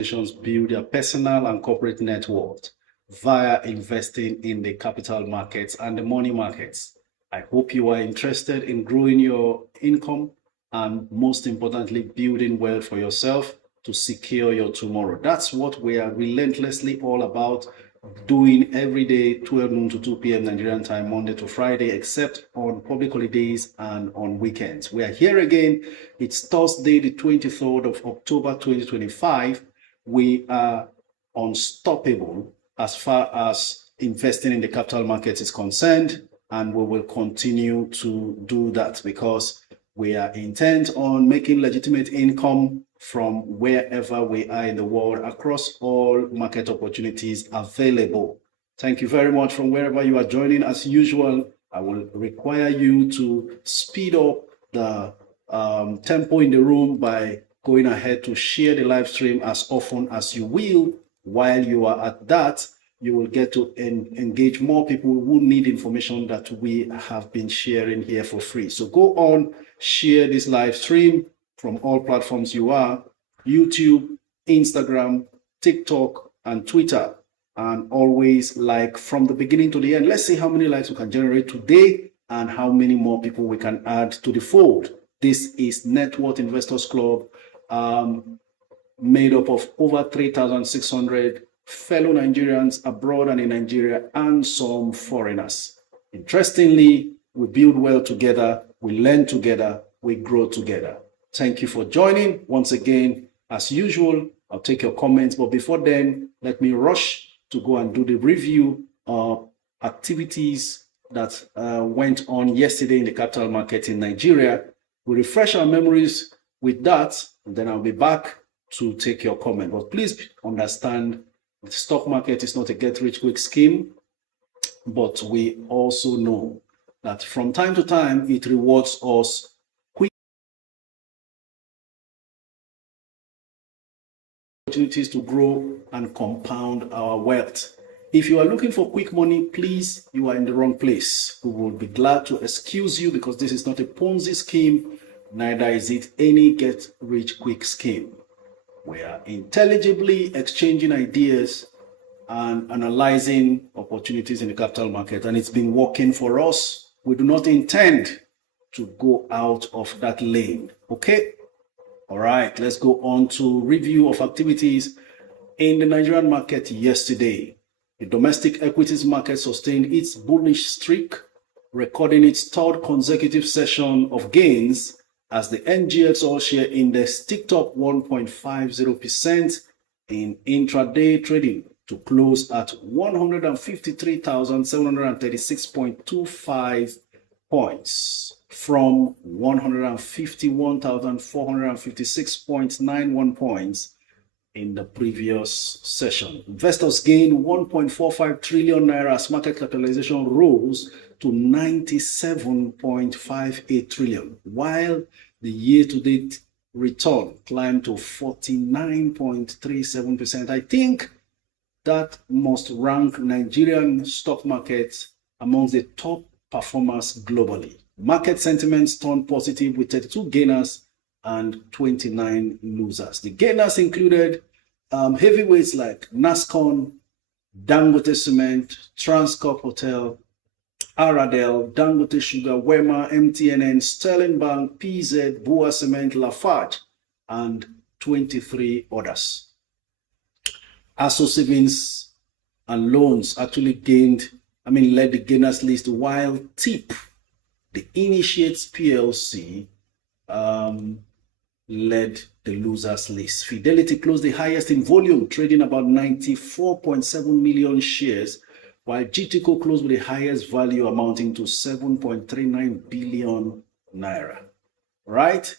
build their personal and corporate net worth via investing in the capital markets and the money markets. I hope you are interested in growing your income and, most importantly, building wealth for yourself to secure your tomorrow. That's what we are relentlessly all about doing every day, 12 noon to 2 p.m. Nigerian time, Monday to Friday, except on public holidays and on weekends. We are here again. It's Thursday, the 23rd of October, 2025. We are unstoppable as far as investing in the capital market is concerned, and we will continue to do that because we are intent on making legitimate income from wherever we are in the world across all market opportunities available. Thank you very much from wherever you are joining. As usual, I will require you to speed up the tempo in the room by going ahead to share the live stream as often as you will. While you are at that, you will get to engage more people who need information that we have been sharing here for free. So go on, share this live stream from all platforms you are: YouTube, Instagram, TikTok, and Twitter. And always like from the beginning to the end. Let's see how many likes we can generate today and how many more people we can add to the fold. This is Net Worth Investors Club, made up of over 3,600 fellow Nigerians abroad and in Nigeria, and some foreigners. Interestingly, we build well together, we learn together, we grow together. Thank you for joining. Once again, as usual, I'll take your comments, but before then, let me rush to go and do the review of activities that went on yesterday in the capital market in Nigeria. We'll refresh our memories with that, and then I'll be back to take your comment. But please understand, the stock market is not a get-rich-quick scheme, but we also know that from time to time, it rewards us quick opportunities to grow and compound our wealth. If you are looking for quick money, please, you are in the wrong place. We will be glad to excuse you because this is not a Ponzi scheme, neither is it any get-rich-quick scheme. We are intelligibly exchanging ideas and analyzing opportunities in the capital market, and it's been working for us. We do not intend to go out of that lane. Okay? All right, let's go on to review of activities in the Nigerian market yesterday. The domestic equities market sustained its bullish streak, recording its third consecutive session of gains as the NGX All-Share Index ticked up 1.50% in intraday trading to close at 153,736.25 points from 151,456.91 points in the previous session. Investors gained 1.45 trillion naira as market capitalization rose to 97.58 trillion, while the year-to-date return climbed to 49.37%. I think that must rank Nigerian stock markets amongst the top performers globally. Market sentiments turned positive with 32 gainers and 29 losers. The gainers included heavyweights like Nascon, Dangote Cement, Transcorp Hotel, Aradel, Dangote Sugar, Wema, MTNN, Sterling Bank, PZ, Bua Cement, Lafarge, and 23 others. ASO Savings and Loans actually led the gainers list, while TIP, the Initiates PLC, led the losers list. Fidelity closed the highest in volume, trading about 94.7 million shares, while GTCO closed with the highest value amounting to 7.39 billion naira. Right?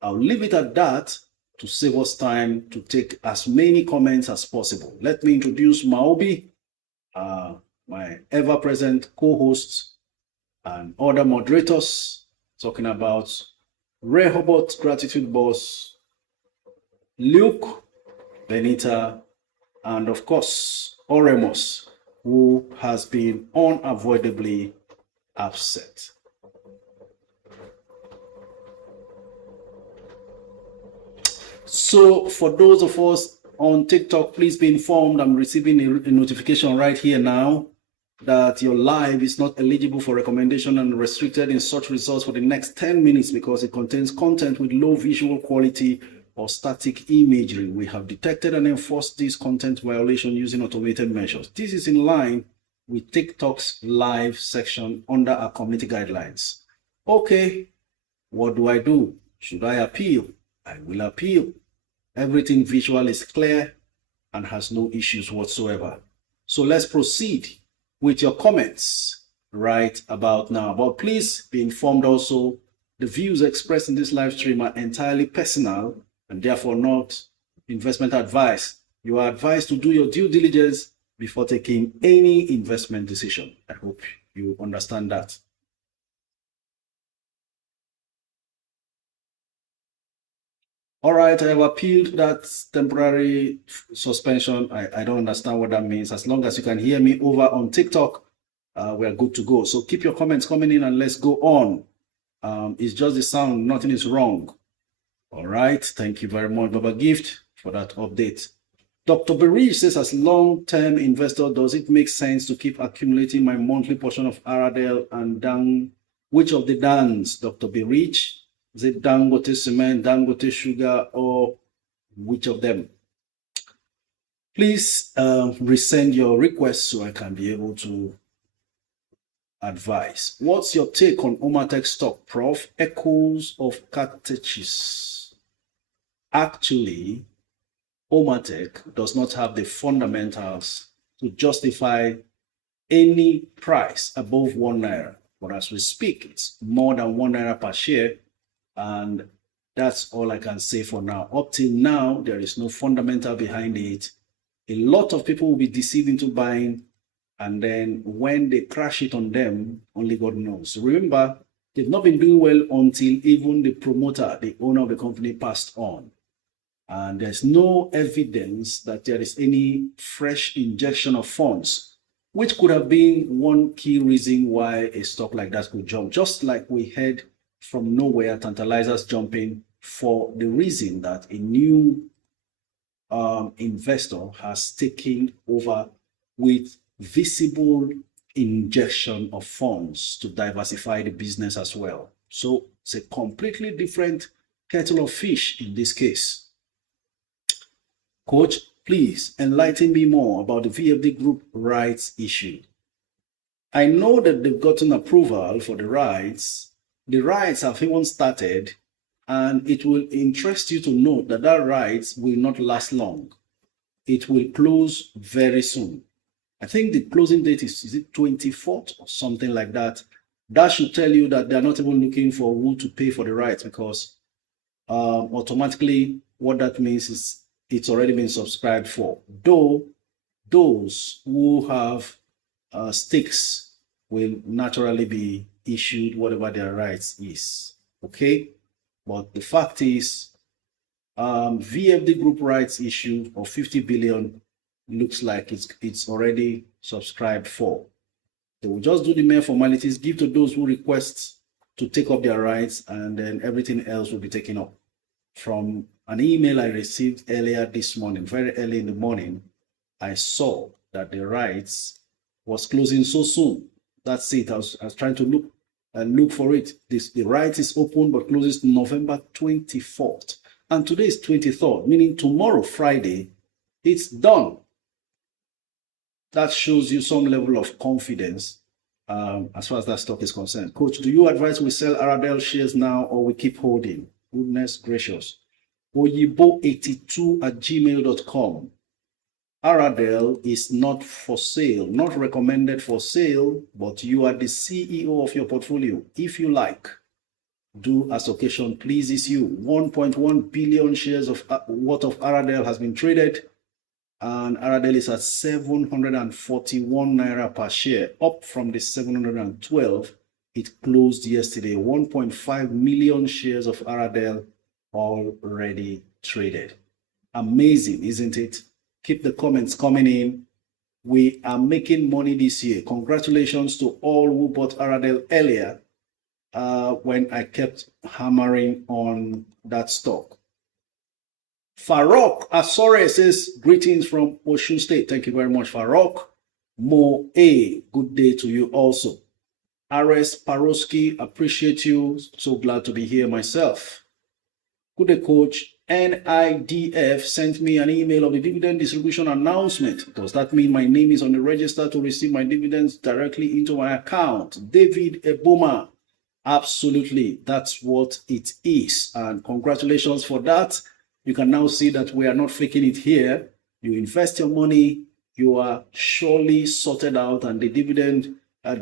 I'll leave it at that to save us time to take as many comments as possible. Let me introduce Maobi, my ever-present co-host, and other moderators, talking about Rehoboth Gratitude Boss, Luke, Benita, and of course, Oremus, who has been unavoidably upset. So for those of us on TikTok, please be informed. I'm receiving a notification right here now that your live is not eligible for recommendation and restricted in such results for the next 10 minutes because it contains content with low visual quality or static imagery. We have detected and enforced this content violation using automated measures. This is in line with TikTok's live section under our community guidelines. Okay, what do I do? Should I appeal? I will appeal. Everything visual is clear and has no issues whatsoever. So let's proceed with your comments right about now. But please be informed also, the views expressed in this live stream are entirely personal and therefore not investment advice. You are advised to do your due diligence before taking any investment decision. I hope you understand that. All right, I have appealed that temporary suspension. I don't understand what that means. As long as you can hear me over on TikTok, we're good to go. So keep your comments coming in and let's go on. It's just the sound, nothing is wrong. All right, thank you very much, Baba Gift, for that update. Dr. Berich says, as long-term investor, does it make sense to keep accumulating my monthly portion of Aradel and down? Which of the DANs, Dr. Berich? Is it Dangote Cement, Dangote Sugar, or which of them? Please resend your request so I can be able to advise. What's your take on Omatech stock, Prof? Echoes of Catechis. Actually, Omatech does not have the fundamentals to justify any price above 1 naira. But as we speak, it's more than 1 naira per share. And that's all I can say for now. Up till now, there is no fundamental behind it. A lot of people will be deceived into buying, and then when they crash it on them, only God knows. Remember, they've not been doing well until even the promoter, the owner of the company, passed on. And there's no evidence that there is any fresh injection of funds, which could have been one key reason why a stock like that could jump. Just like we heard from nowhere, tantalizers jumping for the reason that a new investor has taken over with visible injection of funds to diversify the business as well. So it's a completely different kettle of fish in this case. Coach, please enlighten me more about the VFD Group rights issue. I know that they've gotten approval for the rights. The rights have even started, and it will interest you to note that that rights will not last long. It will close very soon. I think the closing date is it 24th or something like that. That should tell you that they're not even looking for who to pay for the rights, because automatically what that means is it's already been subscribed for. Though those who have stakes will naturally be issued whatever their rights is. Okay, but the fact is, VFD Group rights issue of 50 billion looks like it's already subscribed for. They will just do the mere formalities, give to those who request to take up their rights, and then everything else will be taken up. From an email I received earlier this morning, very early in the morning, I saw that the rights was closing so soon. That's it. I was trying to look for it. The right is open but closes November 24th. And today is 23rd, meaning tomorrow, Friday, it's done. That shows you some level of confidence as far as that stock is concerned. Coach, do you advise we sell Aradel shares now or we keep holding? Goodness gracious. Oyibo82@gmail.com. Aradel is not for sale, not recommended for sale, but you are the CEO of your portfolio. If you like, do as occasion pleases you. 1.1 billion shares of worth of Aradel has been traded, and Aradel is at 741 naira per share, up from the 712 it closed yesterday. 1.5 million shares of Aradel already traded. Amazing, isn't it? Keep the comments coming in. We are making money this year. Congratulations to all who bought Aradel earlier when I kept hammering on that stock. Farouk Asore says, greetings from Osun State. Thank you very much, Farouk. Mo A, good day to you also. RS Paroski, appreciate you. So glad to be here myself. Good day, coach. NIDF sent me an email of the dividend distribution announcement. Does that mean my name is on the register to receive my dividends directly into my account? David Eboma, absolutely. That's what it is. And congratulations for that. You can now see that we are not faking it here. You invest your money, you are surely sorted out, and the dividend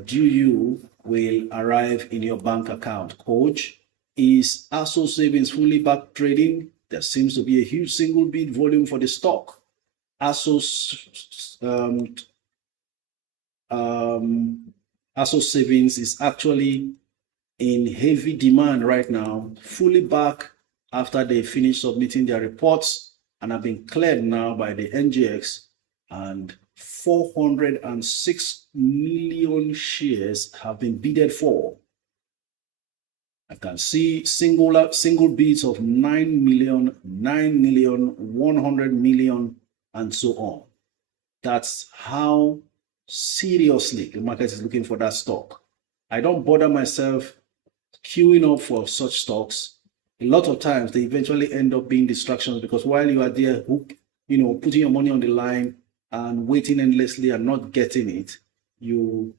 due you will arrive in your bank account. Coach, is ASO Savings fully back trading? There seems to be a huge single bid volume for the stock. ASO Savings is actually in heavy demand right now, fully back after they finished submitting their reports and have been cleared now by the NGX, and 406 million shares have been bidded for. I can see single bids of 9 million, 9 million, 100 million, and so on. That's how seriously the market is looking for that stock. I don't bother myself queuing up for such stocks. A lot of times they eventually end up being distractions, because while you are there, putting your money on the line and waiting endlessly and not getting it, you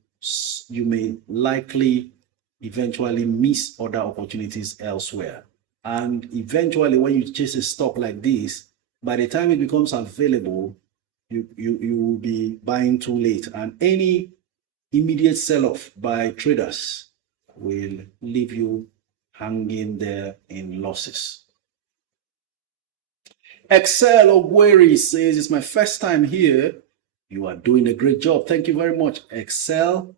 may likely eventually miss other opportunities elsewhere. And eventually, when you chase a stock like this, by the time it becomes available, you will be buying too late, and any immediate sell-off by traders will leave you hanging there in losses. Excel Ogweri says, it's my first time here. You are doing a great job. Thank you very much, Excel.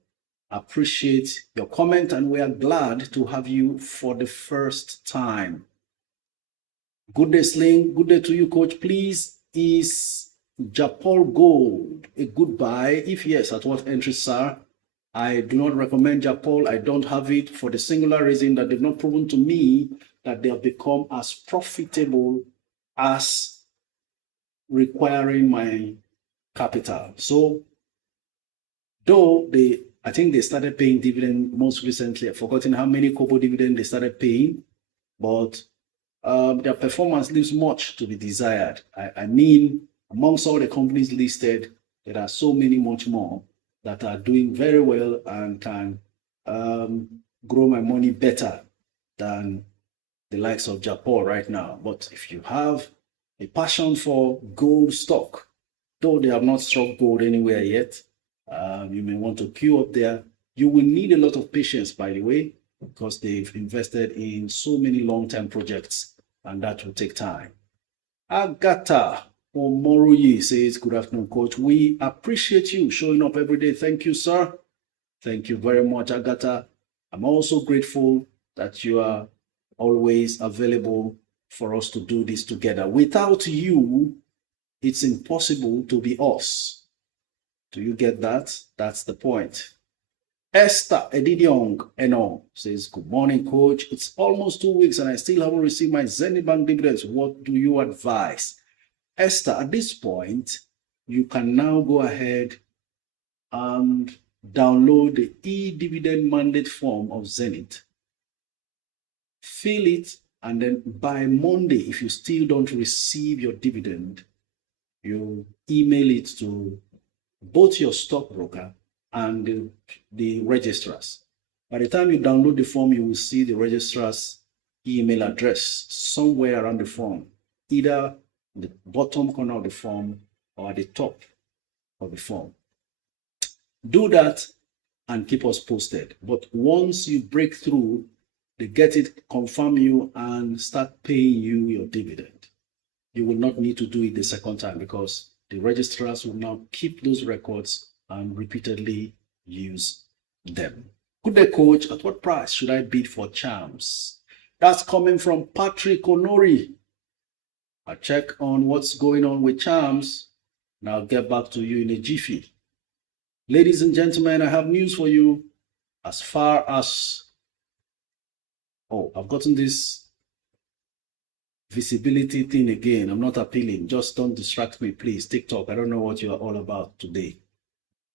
Appreciate your comment, and we are glad to have you for the first time. Good day, Sling. Good day to you, coach. Please, is Japol Gold a good buy? If yes, at what entry, sir? I do not recommend Japol. I don't have it for the singular reason that they've not proven to me that they have become as profitable as requiring my capital. So, though I think they started paying dividend most recently. I've forgotten how many Kobo dividend they started paying, but their performance leaves much to be desired. I mean, amongst all the companies listed, there are so many much more that are doing very well and can grow my money better than the likes of Japol right now. But if you have a passion for gold stock, though they have not struck gold anywhere yet, you may want to queue up there. You will need a lot of patience, by the way, because they've invested in so many long-term projects, and that will take time. Agatha Omoruyi says, good afternoon, coach. We appreciate you showing up every day. Thank you, sir. Thank you very much, Agatha. I'm also grateful that you are always available for us to do this together. Without you, it's impossible to be us. Do you get that? That's the point. Esther Edidiong Eno says, good morning, coach. It's almost 2 weeks and I still haven't received my Zenith Bank dividends. What do you advise? Esther, at this point, you can now go ahead and download the e-dividend mandate form of Zenith. Fill it, and then by Monday, if you still don't receive your dividend, you email it to both your stockbroker and the registrars. By the time you download the form, you will see the registrar's email address somewhere around the form, either the bottom corner of the form or at the top of the form. Do that and keep us posted. But once you break through, they get it, confirm you, and start paying you your dividend. You will not need to do it the second time, because the registrars will now keep those records and repeatedly use them. Good day, coach. At what price should I bid for Charms? That's coming from Patrick Onori. I'll check on what's going on with Charms, and I'll get back to you in a jiffy. Ladies and gentlemen, I have news for you. As far as, I've gotten this visibility thing again. I'm not appealing. Just don't distract me, please. TikTok, I don't know what you are all about today.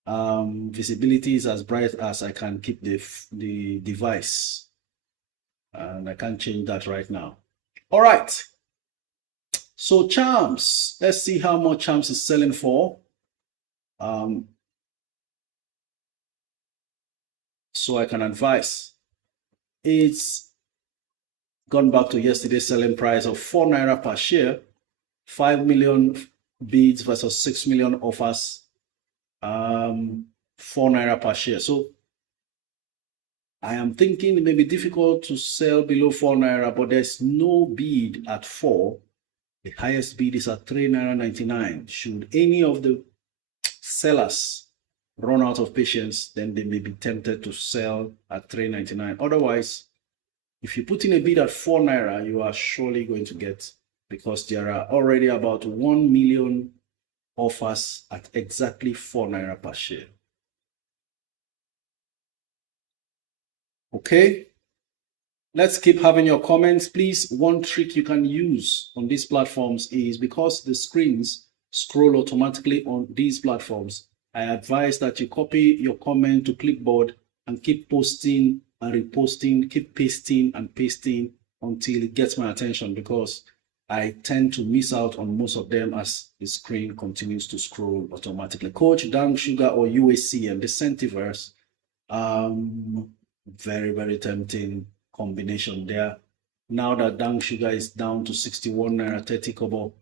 Visibility is as bright as I can keep the device. And I can't change that right now. All right. So charms, let's see how much charms is selling for. So I can advise. It's gone back to yesterday's selling price of 4 naira per share, 5 million bids versus 6 million offers, 4 naira per share. So I am thinking it may be difficult to sell below 4 naira, but there's no bid at 4. The highest bid is at 3 naira 99. Should any of the sellers run out of patience, then they may be tempted to sell at 3.99. Otherwise, if you put in a bid at 4 naira, you are surely going to get, because there are already about 1 million offers at exactly 4 naira per share. Okay, let's keep having your comments. Please, one trick you can use on these platforms is, because the screens scroll automatically on these platforms, I advise that you copy your comment to clipboard and keep posting and reposting, keep pasting and pasting until it gets my attention, because I tend to miss out on most of them as the screen continues to scroll automatically. Coach, Dang Sugar or UAC and the Centiverse, very, very tempting combination there. Now that Dang Sugar is down to 61 naira 30 kobo,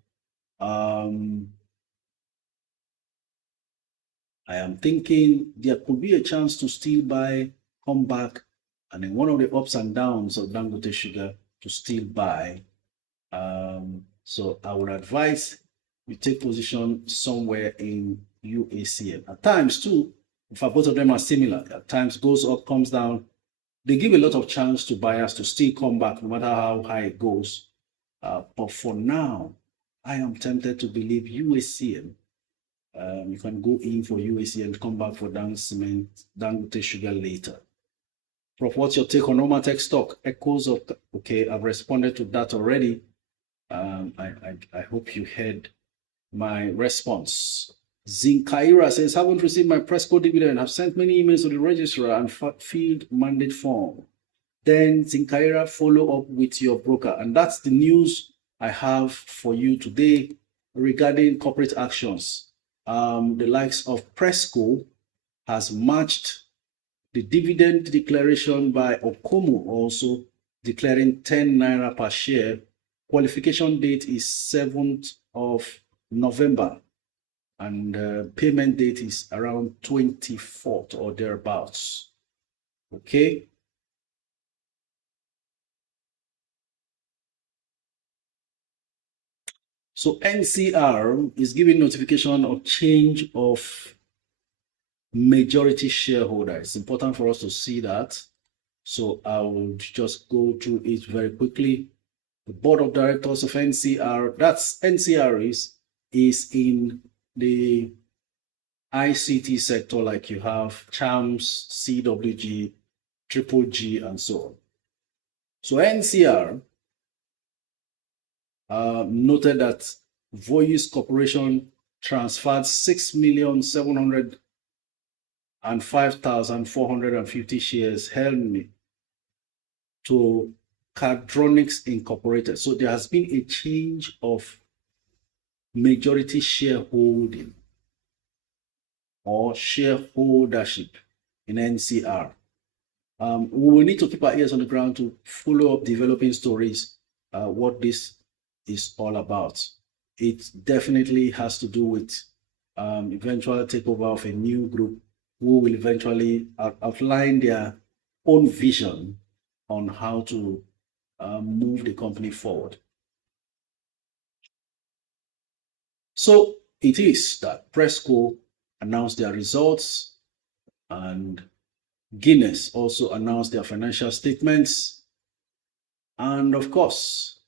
I am thinking there could be a chance to still buy, come back, and in one of the ups and downs of Dangote Sugar to still buy. So I would advise you take position somewhere in UACN. At times too, if both of them are similar, at times goes up, comes down, they give a lot of chance to buyers to still come back no matter how high it goes. But for now, I am tempted to believe UACN. You can go in for UAC and come back for Dangote Sugar later. Prof, what's your take on Omatech stock? Echoes of, okay, I've responded to that already. I hope you heard my response. Zinkaira says, haven't received my Presco dividend. I've sent many emails to the registrar and filled mandate form. Then Zinkaira, follow up with your broker. And that's the news I have for you today regarding corporate actions. The likes of Presco has matched the dividend declaration by Okomo, also declaring 10 naira per share. Qualification date is 7th of November, and payment date is around 24th or thereabouts. Okay. So NCR is giving notification of change of majority shareholder. It's important for us to see that. So I will just go through it very quickly. The board of directors of NCR, that's NCR is in the ICT sector, like you have CHAMS, CWG, Triple G, and so on. So NCR noted that Voice Corporation transferred 6,705,450 shares held to Cardronics Incorporated. So there has been a change of majority shareholding or shareholdership in NCR. We will need to keep our ears on the ground to follow up developing stories, what this is all about. It definitely has to do with eventual takeover of a new group who will eventually outline their own vision on how to move the company forward. So it is that Presco announced their results and Guinness also announced their financial statements. And of course,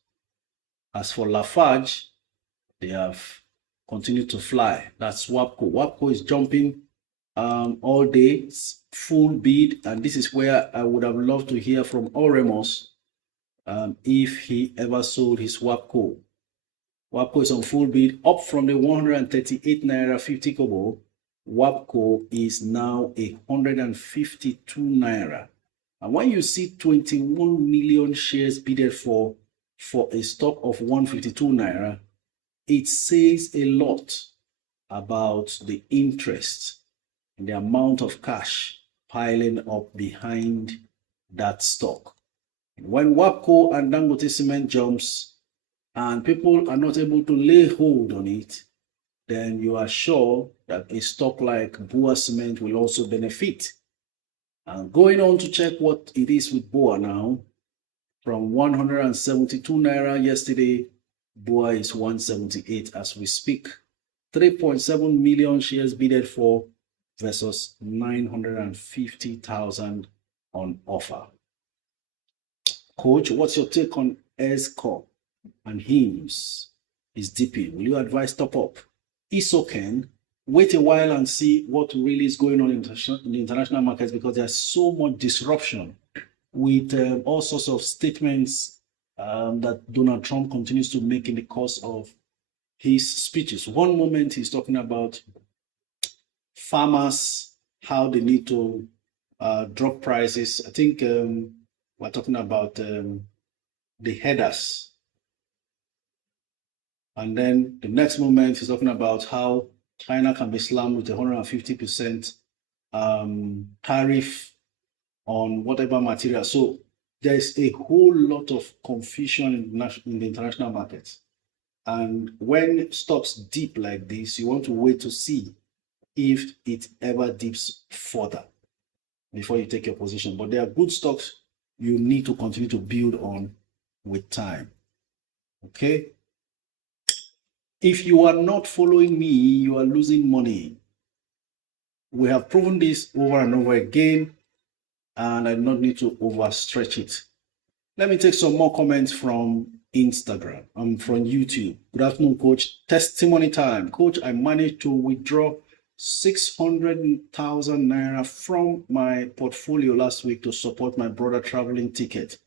as for Lafarge, they have continued to fly. That's WAPCO. WAPCO is jumping all day, it's full bid. And this is where I would have loved to hear from Oremos if he ever sold his WAPCO. WAPCO is on full bid, up from the 138 naira 50 kobo. WAPCO is now 152 naira. And when you see 21 million shares bidded for a stock of 152 naira, it says a lot about the interest and the amount of cash piling up behind that stock. When WAPCO and Dangote Cement jumps and people are not able to lay hold on it, then you are sure that a stock like BUA Cement will also benefit. And going on to check what it is with BUA now, from 172 naira yesterday, BUA is 178 as we speak. 3.7 million shares bidded for versus 950,000 on offer. Coach, what's your take on ESCO and HIMS is dipping? Will you advise top up? ISOCAN, wait a while and see what really is going on in the international markets, because there's so much disruption with all sorts of statements that Donald Trump continues to make in the course of his speeches. One moment he's talking about farmers, how they need to drop prices. I think we're talking about the headers. And then the next moment he's talking about how China can be slammed with 150% tariff on whatever material. So there's a whole lot of confusion in the international markets. And when stocks dip like this, you want to wait to see if it ever dips further before you take your position. But there are good stocks you need to continue to build on with time. Okay? If you are not following me, you are losing money. We have proven this over and over again, and I do not need to overstretch it. Let me take some more comments from Instagram and from YouTube. Good afternoon, Coach. Testimony time. Coach, I managed to withdraw 600,000 naira from my portfolio last week to support my brother traveling ticket.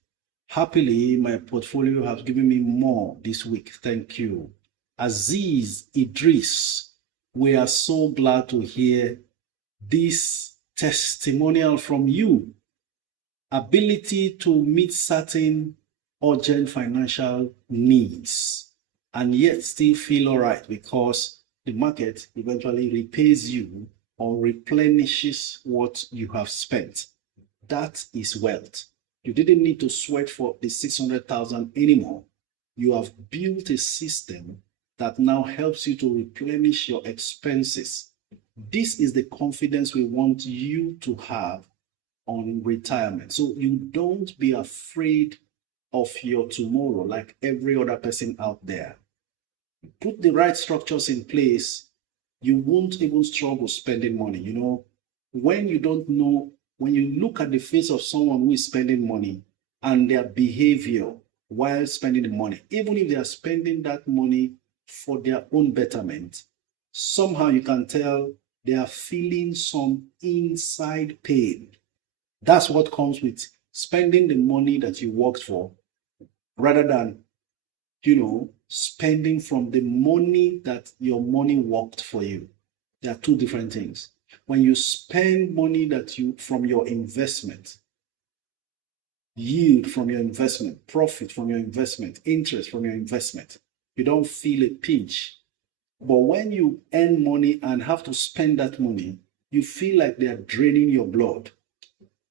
Happily, my portfolio has given me more this week. Thank you. Aziz Idris, we are so glad to hear this testimonial from you. Ability to meet certain urgent financial needs and yet still feel all right, because the market eventually repays you or replenishes what you have spent. That is wealth. You didn't need to sweat for the 600,000 anymore. You have built a system that now helps you to replenish your expenses. This is the confidence we want you to have on retirement. So you don't be afraid of your tomorrow like every other person out there. Put the right structures in place, you won't even struggle spending money. You know, when you don't know, when you look at the face of someone who is spending money and their behavior while spending the money, even if they are spending that money for their own betterment, somehow you can tell they are feeling some inside pain. That's what comes with spending the money that you worked for, rather than, spending from the money that your money worked for you. There are two different things. When you spend money from your investment, yield from your investment, profit from your investment, interest from your investment, you don't feel a pinch. But when you earn money and have to spend that money, you feel like they are draining your blood.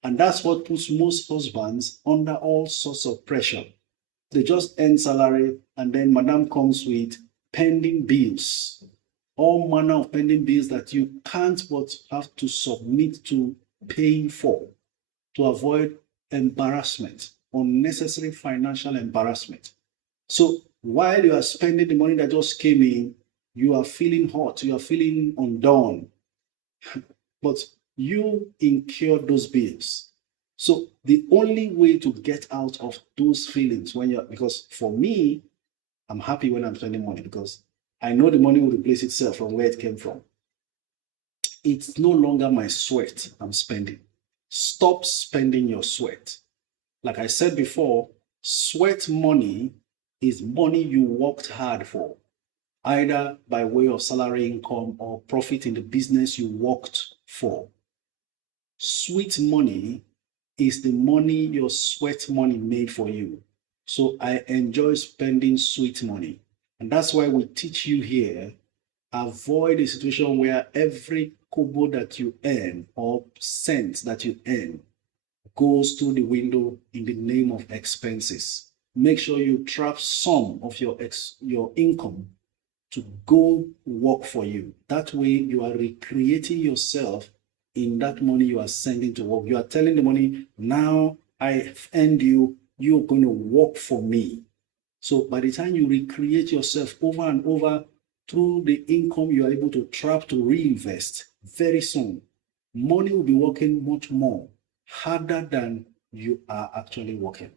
And that's what puts most husbands under all sorts of pressure. They just earn salary, and then madam comes with pending bills, all manner of pending bills that you can't but have to submit to paying for to avoid embarrassment, unnecessary financial embarrassment. So while you are spending the money that just came in, you are feeling hot, you are feeling undone, but you incurred those bills. So the only way to get out of those feelings because for me, I'm happy when I'm spending money because I know the money will replace itself from where it came from. It's no longer my sweat I'm spending. Stop spending your sweat. Like I said before, Sweat money is money you worked hard for, either by way of salary income or profit in the business you worked for. Sweet money is the money your sweat money made for you. So I enjoy spending sweet money. And that's why we teach you here, avoid a situation where every kobo that you earn or cent that you earn goes through the window in the name of expenses. Make sure you trap some of your income to go work for you. That way you are recreating yourself in that money you are sending to work. You are telling the money, now I've earned you, you're going to work for me. So by the time you recreate yourself over and over through the income you are able to trap to reinvest, very soon, money will be working much more harder than you are actually working.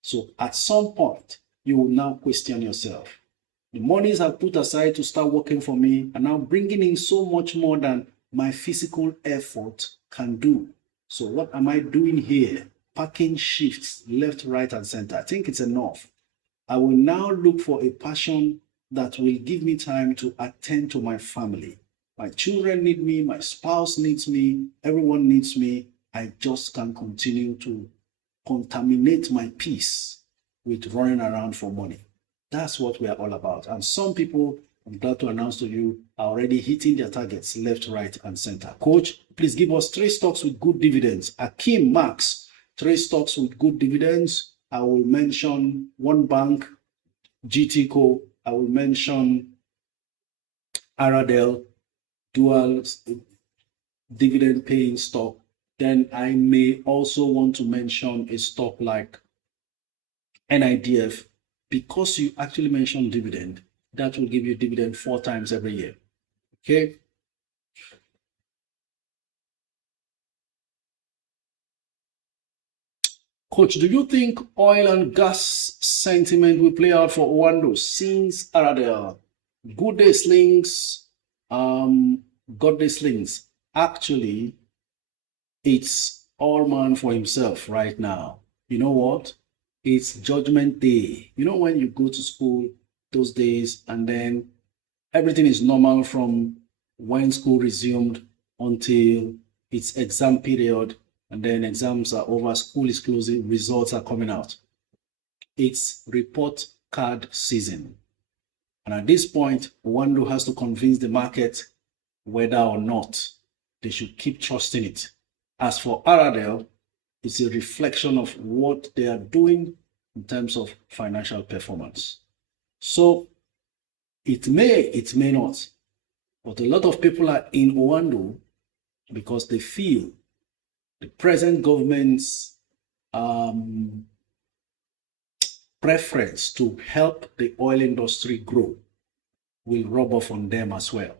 So at some point, you will now question yourself. The monies I've put aside to start working for me are now bringing in so much more than my physical effort can do. So what am I doing here? Packing shifts left, right, and center. I think it's enough. I will now look for a passion that will give me time to attend to my family. My children need me, my spouse needs me, everyone needs me. I just can't continue to contaminate my peace with running around for money. That's what we are all about. And some people, I'm glad to announce to you, are already hitting their targets left, right, and center. Coach, please give us 3 stocks with good dividends. Akim Max, 3 stocks with good dividends. I will mention One Bank, GTCO. I will mention Aradel, dual dividend paying stock. Then I may also want to mention a stock like NIDF. Because you actually mentioned dividend, that will give you dividend 4 times every year. Okay. Coach, do you think oil and gas sentiment will play out for Owando since are the good day slings, God day slings? Actually, it's all man for himself right now. You know what? It's judgment day. You know when you go to school those days and then everything is normal from when school resumed until it's exam period, and then exams are over, school is closing, results are coming out. It's report card season. And at this point, Wando has to convince the market whether or not they should keep trusting it. As for Aradel, it's a reflection of what they are doing in terms of financial performance. So it may not, but a lot of people are in Owando because they feel the present government's preference to help the oil industry grow will rub off on them as well.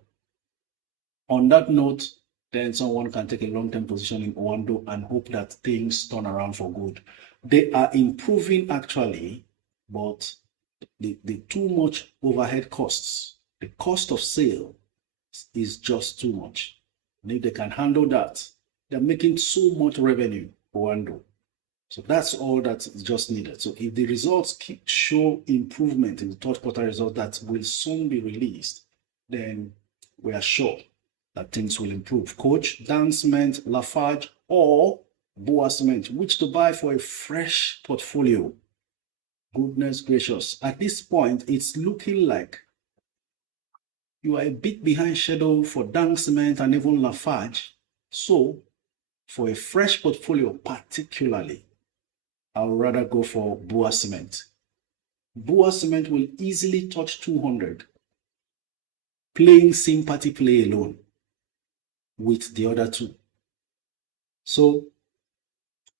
On that note, then someone can take a long-term position in Owando and hope that things turn around for good. They are improving actually, but the too much overhead costs, the cost of sale is just too much. And if they can handle that, they're making so much revenue for Owando. So that's all that's just needed. So if the results show improvement in the third quarter results that will soon be released, then we are sure that things will improve. Coach, Dan Cement, Lafarge, or Boa Cement, which to buy for a fresh portfolio? Goodness gracious. At this point, it's looking like you are a bit behind schedule for Dan Cement and even Lafarge. So for a fresh portfolio particularly, I would rather go for Boa Cement. Boa Cement will easily touch 200, playing sympathy play alone with the other two. So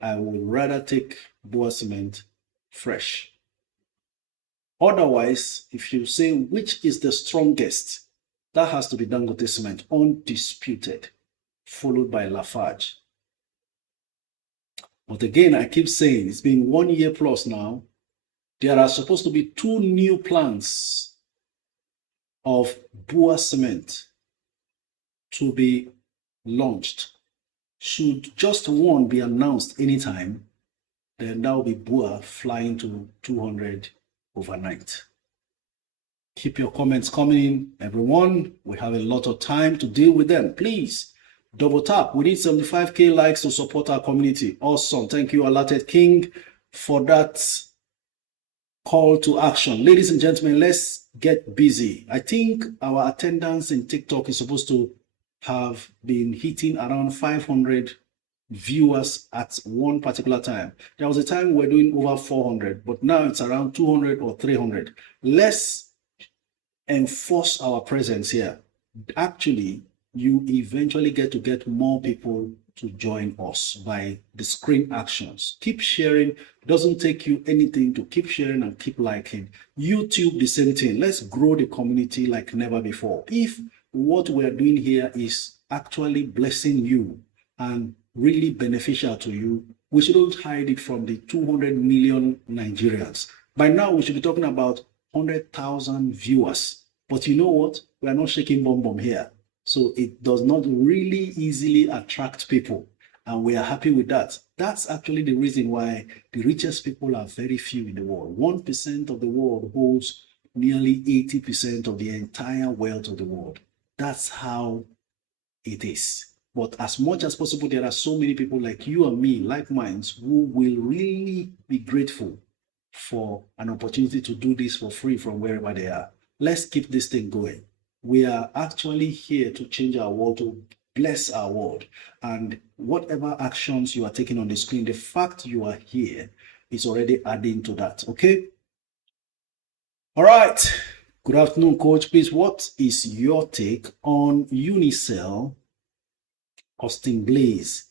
I would rather take Boa Cement fresh. Otherwise, if you say which is the strongest, that has to be Dangote Cement, undisputed, followed by Lafarge. But again, I keep saying, it's been 1 year plus now. There are supposed to be 2 new plants of Boa Cement to be launched. Should just one be announced anytime, then that will be BUA flying to 200 overnight. Keep your comments coming in, everyone. We have a lot of time to deal with them. Please double tap. We need 75K likes to support our community. Awesome. Thank you, Allotted King, for that call to action. Ladies and gentlemen, let's get busy. I think our attendance in TikTok is supposed to have been hitting around 500 viewers at one particular time. There was a time we were doing over 400, but now it's around 200 or 300. Let's enforce our presence here. Actually, you eventually get more people to join us by the screen actions. Keep sharing. It doesn't take you anything to keep sharing and keep liking. YouTube, the same thing. Let's grow the community like never before. If what we're doing here is actually blessing you and really beneficial to you, we shouldn't hide it from the 200 million Nigerians. By now, we should be talking about 100,000 viewers. But you know what? We are not shaking bomb here. So it does not really easily attract people. And we are happy with that. That's actually the reason why the richest people are very few in the world. 1% of the world holds nearly 80% of the entire wealth of the world. That's how it is. But as much as possible, there are so many people like you and me, like minds, who will really be grateful for an opportunity to do this for free from wherever they are. Let's keep this thing going. We are actually here to change our world, to bless our world. And whatever actions you are taking on the screen, the fact you are here is already adding to that. Okay? All right. Good afternoon, Coach. Please, what is your take on Unicell Austin Blaze?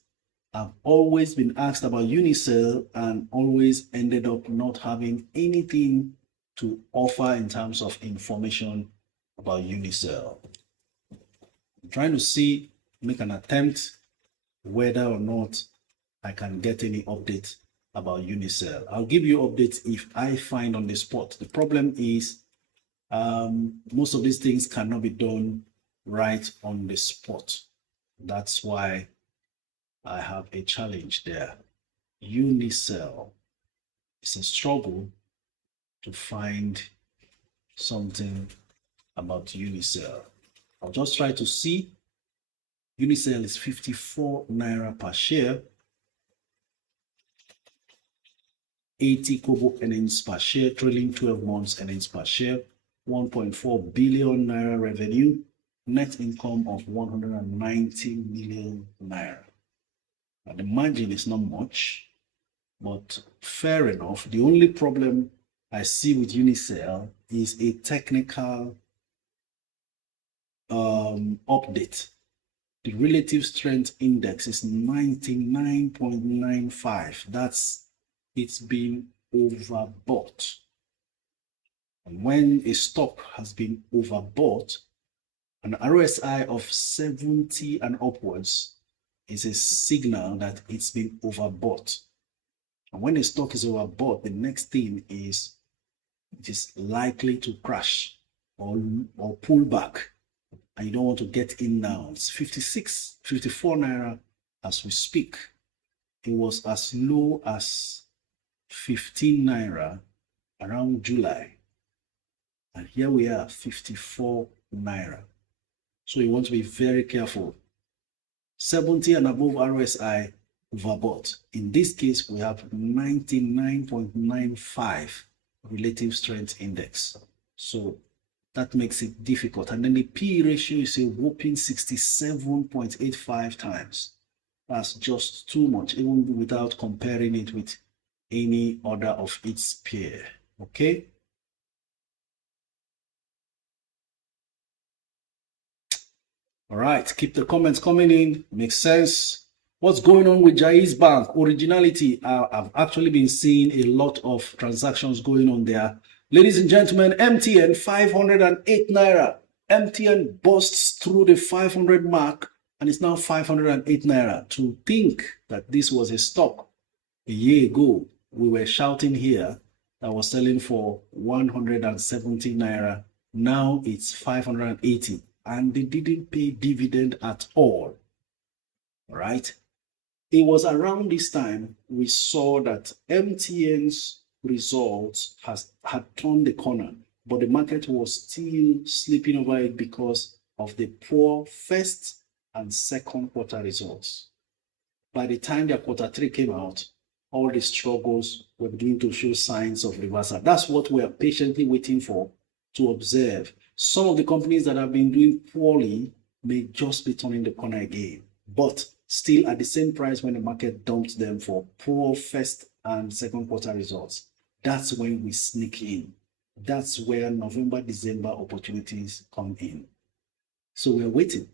I've always been asked about Unicell and always ended up not having anything to offer in terms of information about Unicell. I'm trying to make an attempt whether or not I can get any update about Unicell. I'll give you updates if I find on the spot. The problem is most of these things cannot be done right on the spot. That's why I have a challenge there. Unicell. It's a struggle to find something about Unicell. I'll just try to see. Unicell is 54 naira per share, 80 kobo earnings per share, trailing 12 months earnings per share, 1.4 billion naira revenue, net income of 190 million naira. Now, the margin is not much, but fair enough. The only problem I see with Unicell is a technical update. The relative strength index is 99.95. It's been overbought. And when a stock has been overbought, an RSI of 70 and upwards is a signal that it's been overbought. And when a stock is overbought, the next thing is it is likely to crash or pull back. And you don't want to get in now. It's 54 naira as we speak. It was as low as 15 naira around July. And here we are, 54 naira. So you want to be very careful. 70 and above RSI overbought. In this case, we have 99.95 relative strength index. So that makes it difficult. And then the P ratio is a whopping 67.85 times. That's just too much, even without comparing it with any other of its peer. Okay? All right, keep the comments coming in. Makes sense. What's going on with Jaiz Bank? Originality. I've actually been seeing a lot of transactions going on there. Ladies and gentlemen, MTN 508 naira. MTN busts through the 500 mark and it's now 508 naira. To think that this was a stock a year ago, we were shouting here that was selling for 170 naira. Now it's 580 and they didn't pay dividend at all. All right. It was around this time we saw that MTN's results had turned the corner, but the market was still sleeping over it because of the poor first and second quarter results. By the time their quarter three came out, all the struggles were beginning to show signs of reversal. That's what we are patiently waiting for to observe. Some of the companies that have been doing poorly may just be turning the corner again, but still at the same price when the market dumped them for poor first and second quarter results. That's when we sneak in. That's where November, December opportunities come in. So we're waiting.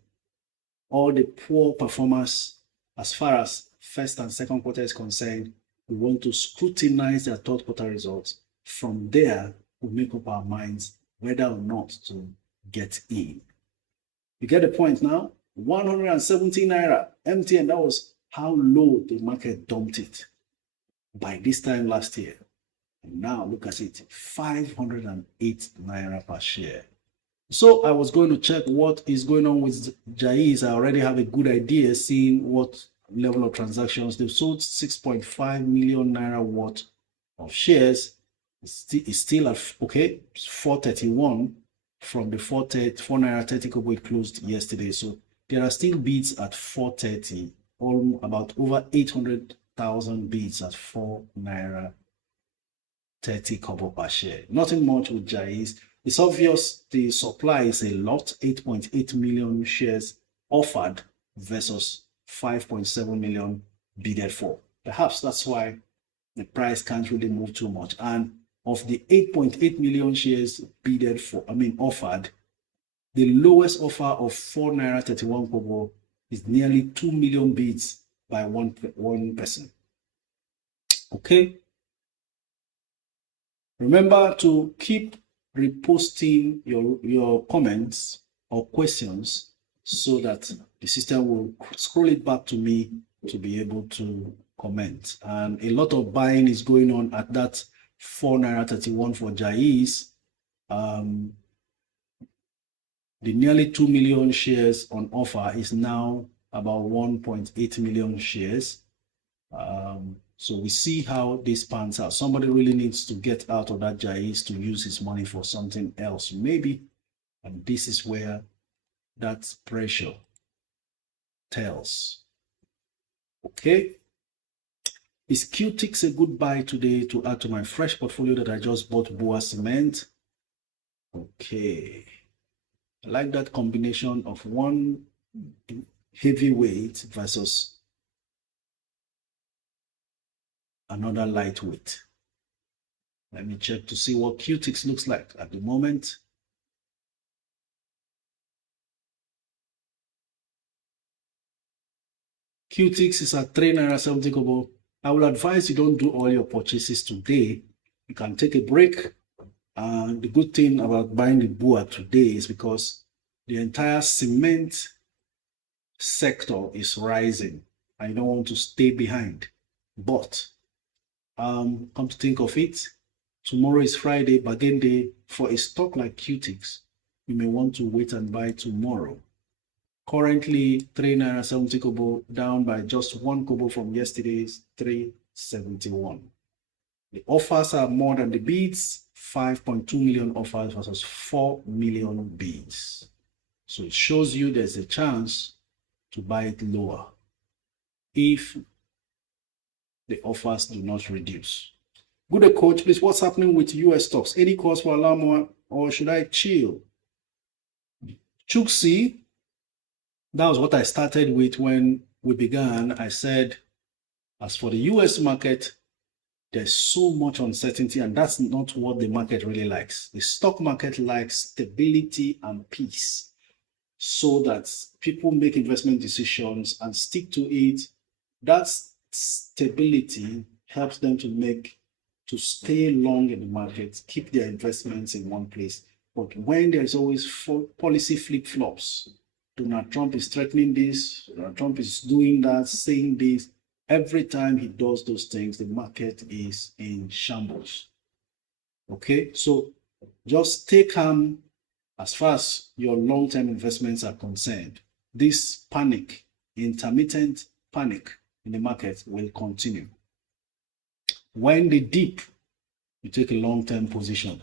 All the poor performers, as far as first and second quarter is concerned, we want to scrutinize their third quarter results. From there, we make up our minds whether or not to get in. You get the point now? 170 naira MTN, that was how low the market dumped it by this time last year. And now look at it, 508 naira per share. So I was going to check what is going on with Jais. I already have a good idea seeing what level of transactions. They've sold 6.5 million naira worth of shares. It's still at, okay, 431 from the 4 naira 30 kobo it closed yesterday. So there are still bids at 430, about over 800,000 bids at 4 naira 30 kobo per share. Nothing much with Jais. It's obvious the supply is a lot, 8.8 million shares offered versus 5.7 million bidded for. Perhaps that's why the price can't really move too much. And of the 8.8 million shares bidded for, offered, the lowest offer of 4 naira 31 kobo is nearly 2 million bids by one person. Okay. Remember to keep reposting your comments or questions so that the system will scroll it back to me to be able to comment. And a lot of buying is going on at that 4 naira 31 for Jais. The nearly 2 million shares on offer is now about 1.8 million shares. So we see how this pans out. Somebody really needs to get out of that Jais to use his money for something else, maybe. And this is where that pressure tells. Okay. Is QTix a good buy today to add to my fresh portfolio that I just bought Boa Cement? Okay. I like that combination of one heavyweight versus another lightweight. Let me check to see what QTix looks like at the moment. QTix is at 3 naira 70 kobo. I will advise you don't do all your purchases today. You can take a break. And the good thing about buying the Boa today is because the entire cement sector is rising. I don't want to stay behind. But come to think of it, tomorrow is Friday, bargain day. For a stock like QTix, you may want to wait and buy tomorrow. Currently, 3 naira 70 kobo, down by just 1 kobo from yesterday's 371. The offers are more than the bids, 5.2 million offers versus 4 million bids. So it shows you there's a chance to buy it lower if the offers do not reduce. Good coach, please, what's happening with US stocks? Any cause for alarm or should I chill? Chuxi, that was what I started with when we began. I said, as for the US market, there's so much uncertainty, and that's not what the market really likes. The stock market likes stability and peace so that people make investment decisions and stick to it. That stability helps them to stay long in the market, keep their investments in one place. But when there's always policy flip-flops, Donald Trump is threatening this, Donald Trump is doing that, saying this, every time he does those things, the market is in shambles. Okay, so just stay calm as far as your long-term investments are concerned. This panic, intermittent panic, in the market will continue. When they dip, you take a long-term position.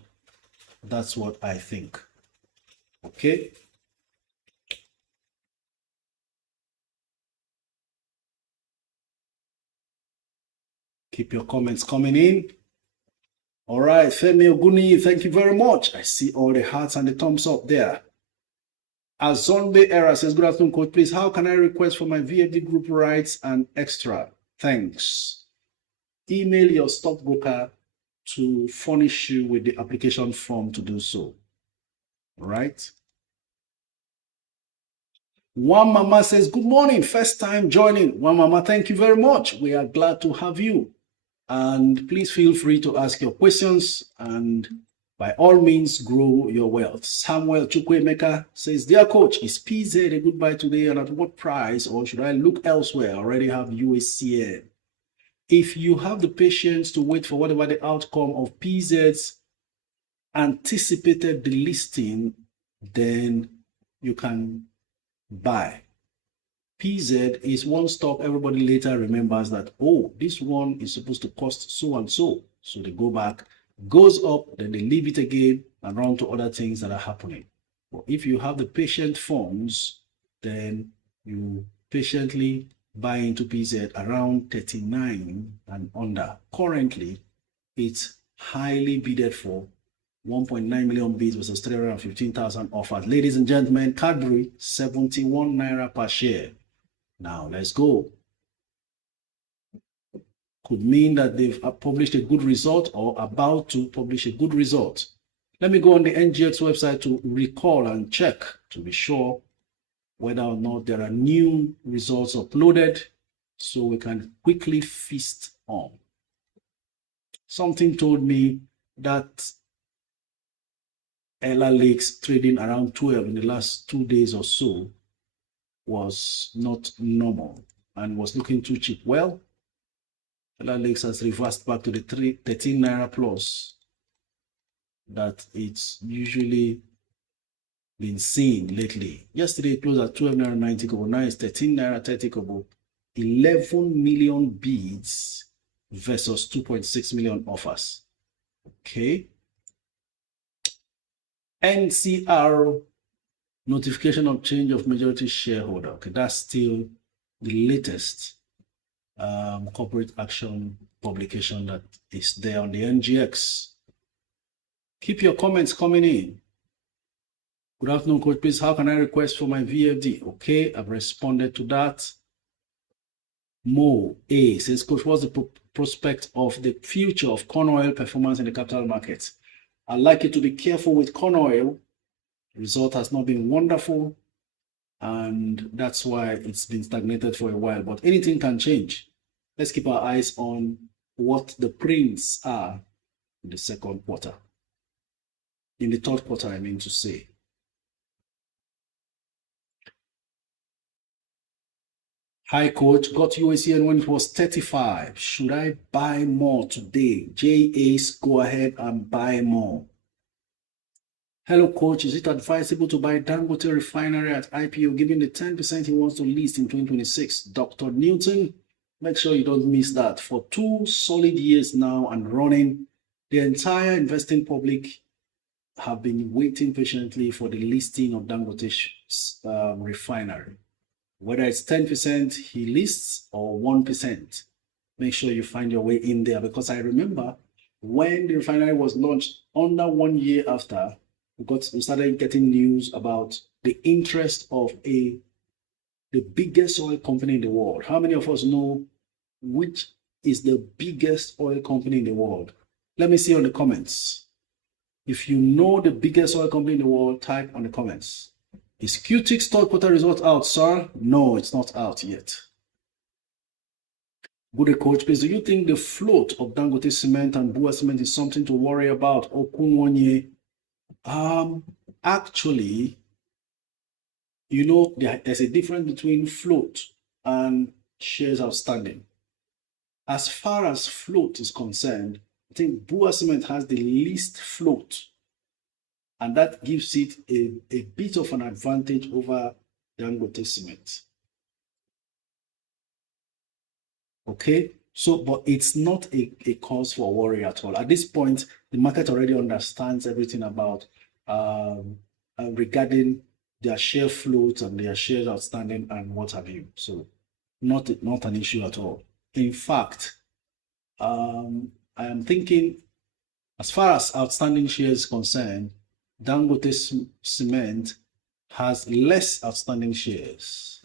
That's what I think. Okay. Keep your comments coming in. All right, Femi Oguni, thank you very much. I see all the hearts and the thumbs up there. Azonbe Era says, good afternoon, coach. Please, how can I request for my VFD group rights and extra? Thanks. Email your stockbroker to furnish you with the application form to do so. All right. One Mama says, good morning, first time joining. One Mama, thank you very much. We are glad to have you. And please feel free to ask your questions and by all means grow your wealth. Samuel Chukwemeka says, dear coach, is PZ a good buy today and at what price, or should I look elsewhere? I already have USCN. If you have the patience to wait for whatever the outcome of PZ's anticipated delisting, then you can buy. PZ is one stock everybody later remembers that, oh, this one is supposed to cost so and so. So they go back, goes up, then they leave it again and run to other things that are happening. But if you have the patient funds, then you patiently buy into PZ around 39 and under. Currently, it's highly bidded for. 1.9 million bids versus 315,000 offers. Ladies and gentlemen, Cadbury, 71 naira per share. Now, let's go. Could mean that they've published a good result or about to publish a good result. Let me go on the NGX website to recall and check to be sure whether or not there are new results uploaded so we can quickly feast on. Something told me that Ella Lakes trading around 12 in the last 2 days or so was not normal and was looking too cheap. Well, Ella Lakes has reversed back to the 13 naira plus that it's usually been seen lately. Yesterday it closed at 12 naira 90 kobo. Now it's 13 naira 30 kobo. 11 million bids versus 2.6 million offers. Okay. NCR notification of change of majority shareholder. Okay, that's still the latest corporate action publication that is there on the NGX. Keep your comments coming in. Good afternoon, coach. Please, how can I request for my VFD? Okay, I've responded to that. Mo A says, coach, what's the prospect of the future of corn oil performance in the capital markets? I'd like you to be careful with corn oil. The result has not been wonderful, and that's why it's been stagnated for a while. But anything can change. Let's keep our eyes on what the prints are in the second quarter. In the third quarter, I mean to say. Hi, coach. Got USCN when it was 35. Should I buy more today? JAs, go ahead and buy more. Hello, coach. Is it advisable to buy Dangote refinery at IPO given the 10% he wants to list in 2026? Dr. Newton, make sure you don't miss that. For 2 solid years now and running, the entire investing public have been waiting patiently for the listing of Dangote refinery. Whether it's 10% he lists or 1%, make sure you find your way in there, because I remember when the refinery was launched, under 1 year after, we started getting news about the interest of the biggest oil company in the world. How many of us know which is the biggest oil company in the world? Let me see on the comments. If you know the biggest oil company in the world, type on the comments. Is QTIC's third quarter result out, sir? No, it's not out yet. Good coach, please, do you think the float of Dangote Cement and Bua Cement is something to worry about? Okunwonye, actually, you know, there's a difference between float and shares outstanding. As far as float is concerned, I think Bua Cement has the least float, and that gives it a bit of an advantage over Dangote Cement. Okay, so but it's not a cause for worry at all. At this point, the market already understands everything about regarding their share float and their shares outstanding and what have you. So not an issue at all. In fact, I am thinking, as far as outstanding shares concerned, Dangote Cement has less outstanding shares.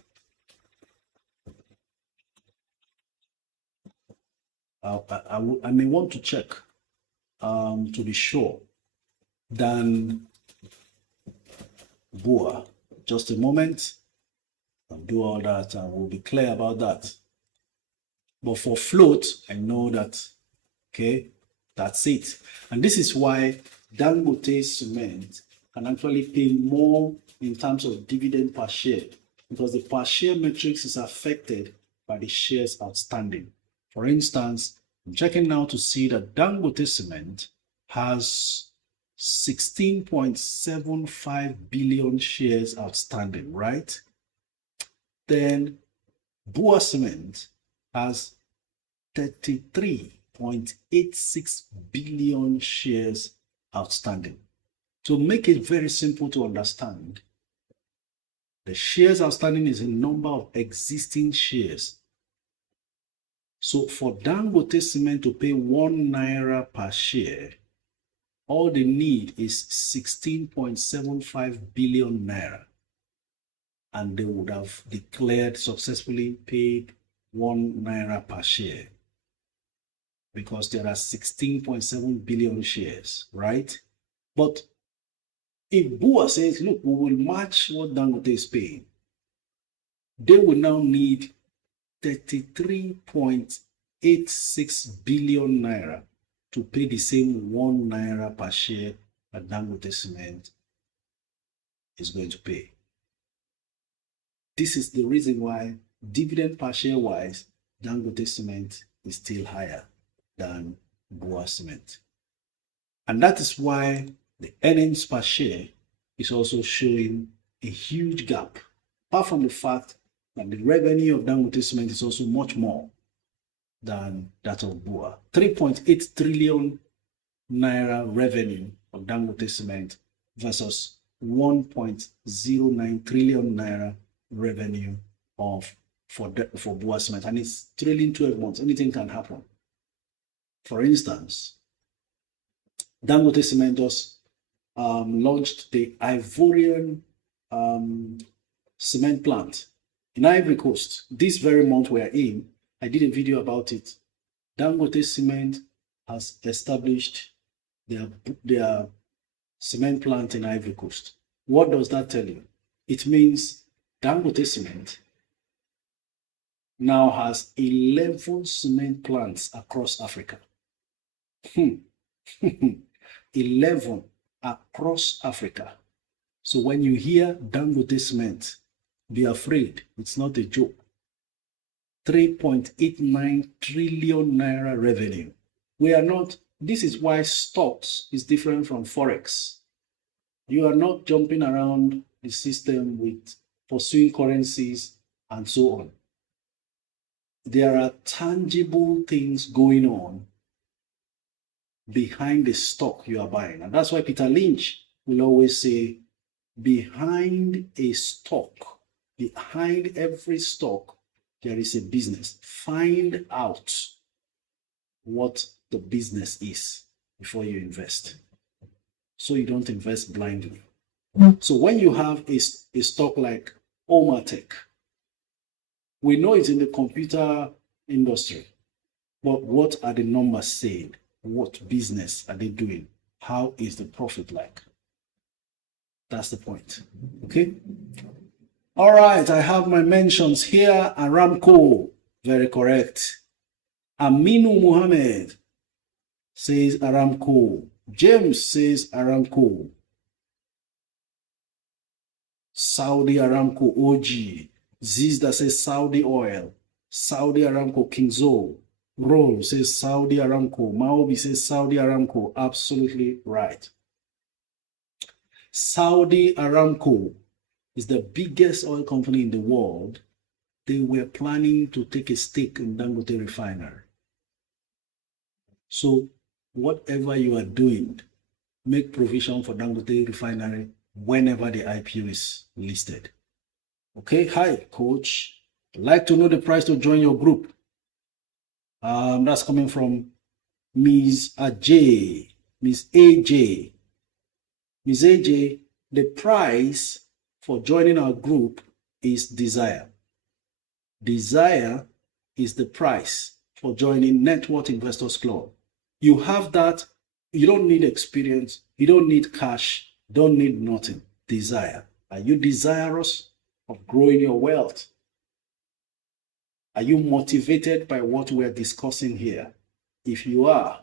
I may want to check to be sure than BUA. Just a moment. I'll do all that and we'll be clear about that. But for float, I know that, okay, that's it. And this is why Dangote Cement can actually pay more in terms of dividend per share, because the per share metrics is affected by the shares outstanding. For instance, I'm checking now to see that Dangote Cement has 16.75 billion shares outstanding, right? Then BUA Cement has 33.86 billion shares outstanding. To make it very simple to understand, the shares outstanding is a number of existing shares. So for Dangote Cement to pay 1 naira per share, all they need is 16.75 billion naira. And they would have declared successfully paid 1 naira per share, because there are 16.7 billion shares, right? But if BUA says, look, we will match what Dangote is paying, they will now need 33.86 billion naira to pay the same 1 naira per share that Dangote Cement is going to pay. This is the reason why dividend per share wise, Dangote Cement is still higher than BUA Cement. And that is why the earnings per share is also showing a huge gap, apart from the fact that the revenue of Dangote Cement is also much more than that of BUA. 3.8 trillion naira revenue of Dangote Cement versus 1.09 trillion naira revenue for BUA Cement, and it's trailing 12 months. Anything can happen. For instance, Dangote Cement just launched the Ivorian cement plant in Ivory Coast. This very month we are in, I did a video about it. Dangote Cement has established their cement plant in Ivory Coast. What does that tell you? It means Dangote Cement now has 11 cement plants across Africa. 11 across Africa. So when you hear Dangote Cement, be afraid, it's not a joke. 3.89 trillion naira revenue. We are not, this is why stocks is different from Forex. You are not jumping around the system with pursuing currencies and so on. There are tangible things going on behind the stock you are buying. And that's why Peter Lynch will always say, behind a stock, behind every stock, there is a business. Find out what the business is before you invest, so you don't invest blindly. So when you have a stock like Omatech, we know it's in the computer industry, but what are the numbers saying? What business are they doing? How is the profit like? That's the point. Okay. All right. I have my mentions here. Aramco, very correct. Aminu Muhammad says Aramco. James says Aramco. Saudi Aramco OG. Zizda says Saudi Oil. Saudi Aramco Kingzo. Roll says Saudi Aramco. Maobi says Saudi Aramco. Absolutely right. Saudi Aramco is the biggest oil company in the world, they were planning to take a stake in Dangote Refinery. So whatever you are doing, make provision for Dangote Refinery whenever the IPO is listed. Okay, hi, coach. I'd like to know the price to join your group. That's coming from Ms. AJ. Ms. AJ. Ms. AJ, the price for joining our group is Desire. Desire is the price for joining Net Worth Investors Club. You have that. You don't need experience. You don't need cash. Don't need nothing. Desire. Are you desirous of growing your wealth? Are you motivated by what we're discussing here? If you are,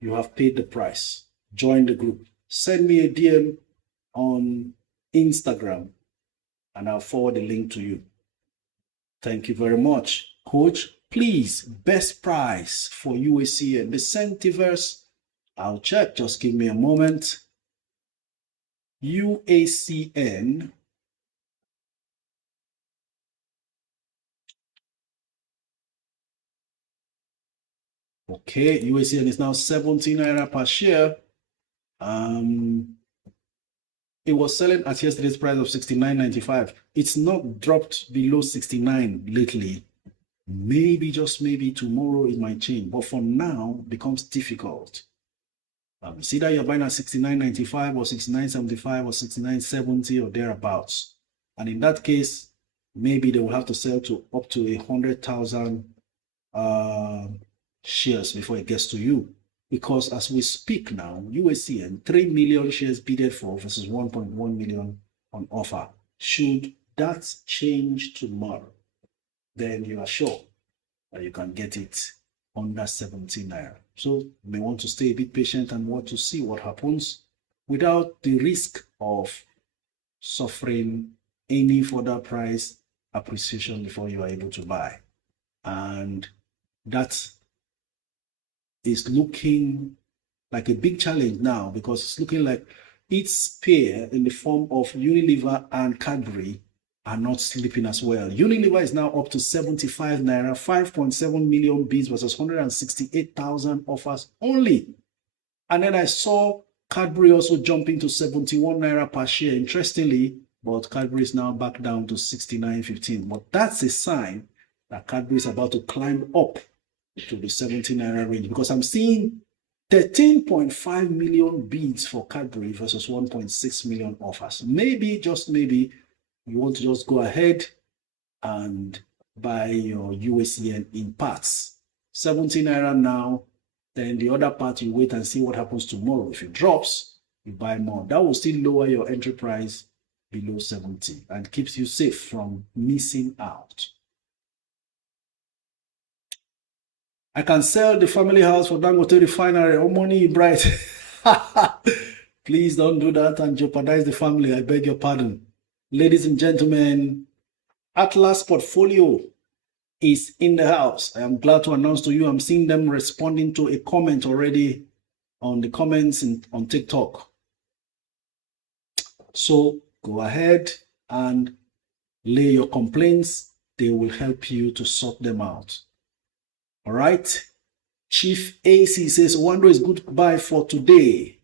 you have paid the price. Join the group. Send me a DM on Instagram and I'll forward the link to you. Thank you very much. Coach, please, best price for UACN. The Centiverse, I'll check. Just give me a moment. UACN. Okay, UACN is now 17 naira per share. It was selling at yesterday's price of 69.95. It's not dropped below 69 lately. Maybe, just maybe, tomorrow it might change. But for now, it becomes difficult. See that you're buying at 69.95 or 69.75 or 69.70 or thereabouts. And in that case, maybe they will have to sell to up to 100,000 shares before it gets to you. Because as we speak now, UACN, 3 million shares bidded for versus 1.1 million on offer. Should that change tomorrow, then you are sure that you can get it under 17 naira. So you may want to stay a bit patient and want to see what happens without the risk of suffering any further price appreciation before you are able to buy. And that is looking like a big challenge now because it's looking like its peer in the form of Unilever and Cadbury are not sleeping as well. Unilever is now up to 75 naira, 5.7 million bids versus 168,000 offers only. And then I saw Cadbury also jumping to 71 naira per share, interestingly, but Cadbury is now back down to 69.15. But that's a sign that Cadbury is about to climb up to the 70 naira range because I'm seeing 13.5 million bids for Cadbury versus 1.6 million offers. Maybe, just maybe, you want to just go ahead and buy your UACN in parts. 70 naira now, then the other part you wait and see what happens tomorrow. If it drops, you buy more. That will still lower your entry price below 70 and keeps you safe from missing out. I can sell the family house for Dangote Refinery. Oh, money bright. Please don't do that and jeopardize the family. I beg your pardon. Ladies and gentlemen, Atlas Portfolio is in the house. I am glad to announce to you, I'm seeing them responding to a comment already on the comments on TikTok. So go ahead and lay your complaints. They will help you to sort them out. All right. Chief AC says, Wando is good buy for today.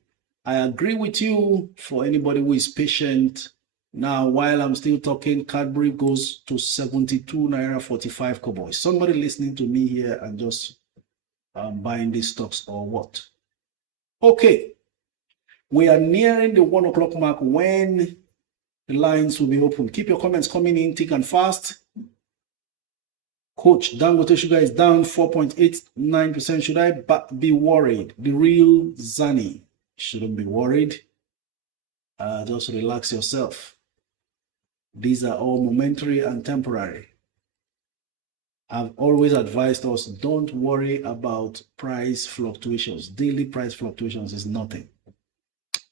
I agree with you. For anybody who is patient. Now, while I'm still talking, Cadbury goes to 72 naira 45 kobo. Is somebody listening to me here and just buying these stocks or what? Okay. We are nearing the 1 o'clock mark when the lines will be open. Keep your comments coming in thick and fast. Coach, Dangote sugar is down 4.89%. Should I be worried? The real Zani shouldn't be worried. Just relax yourself. These are all momentary and temporary. I've always advised us, don't worry about price fluctuations. Daily price fluctuations is nothing.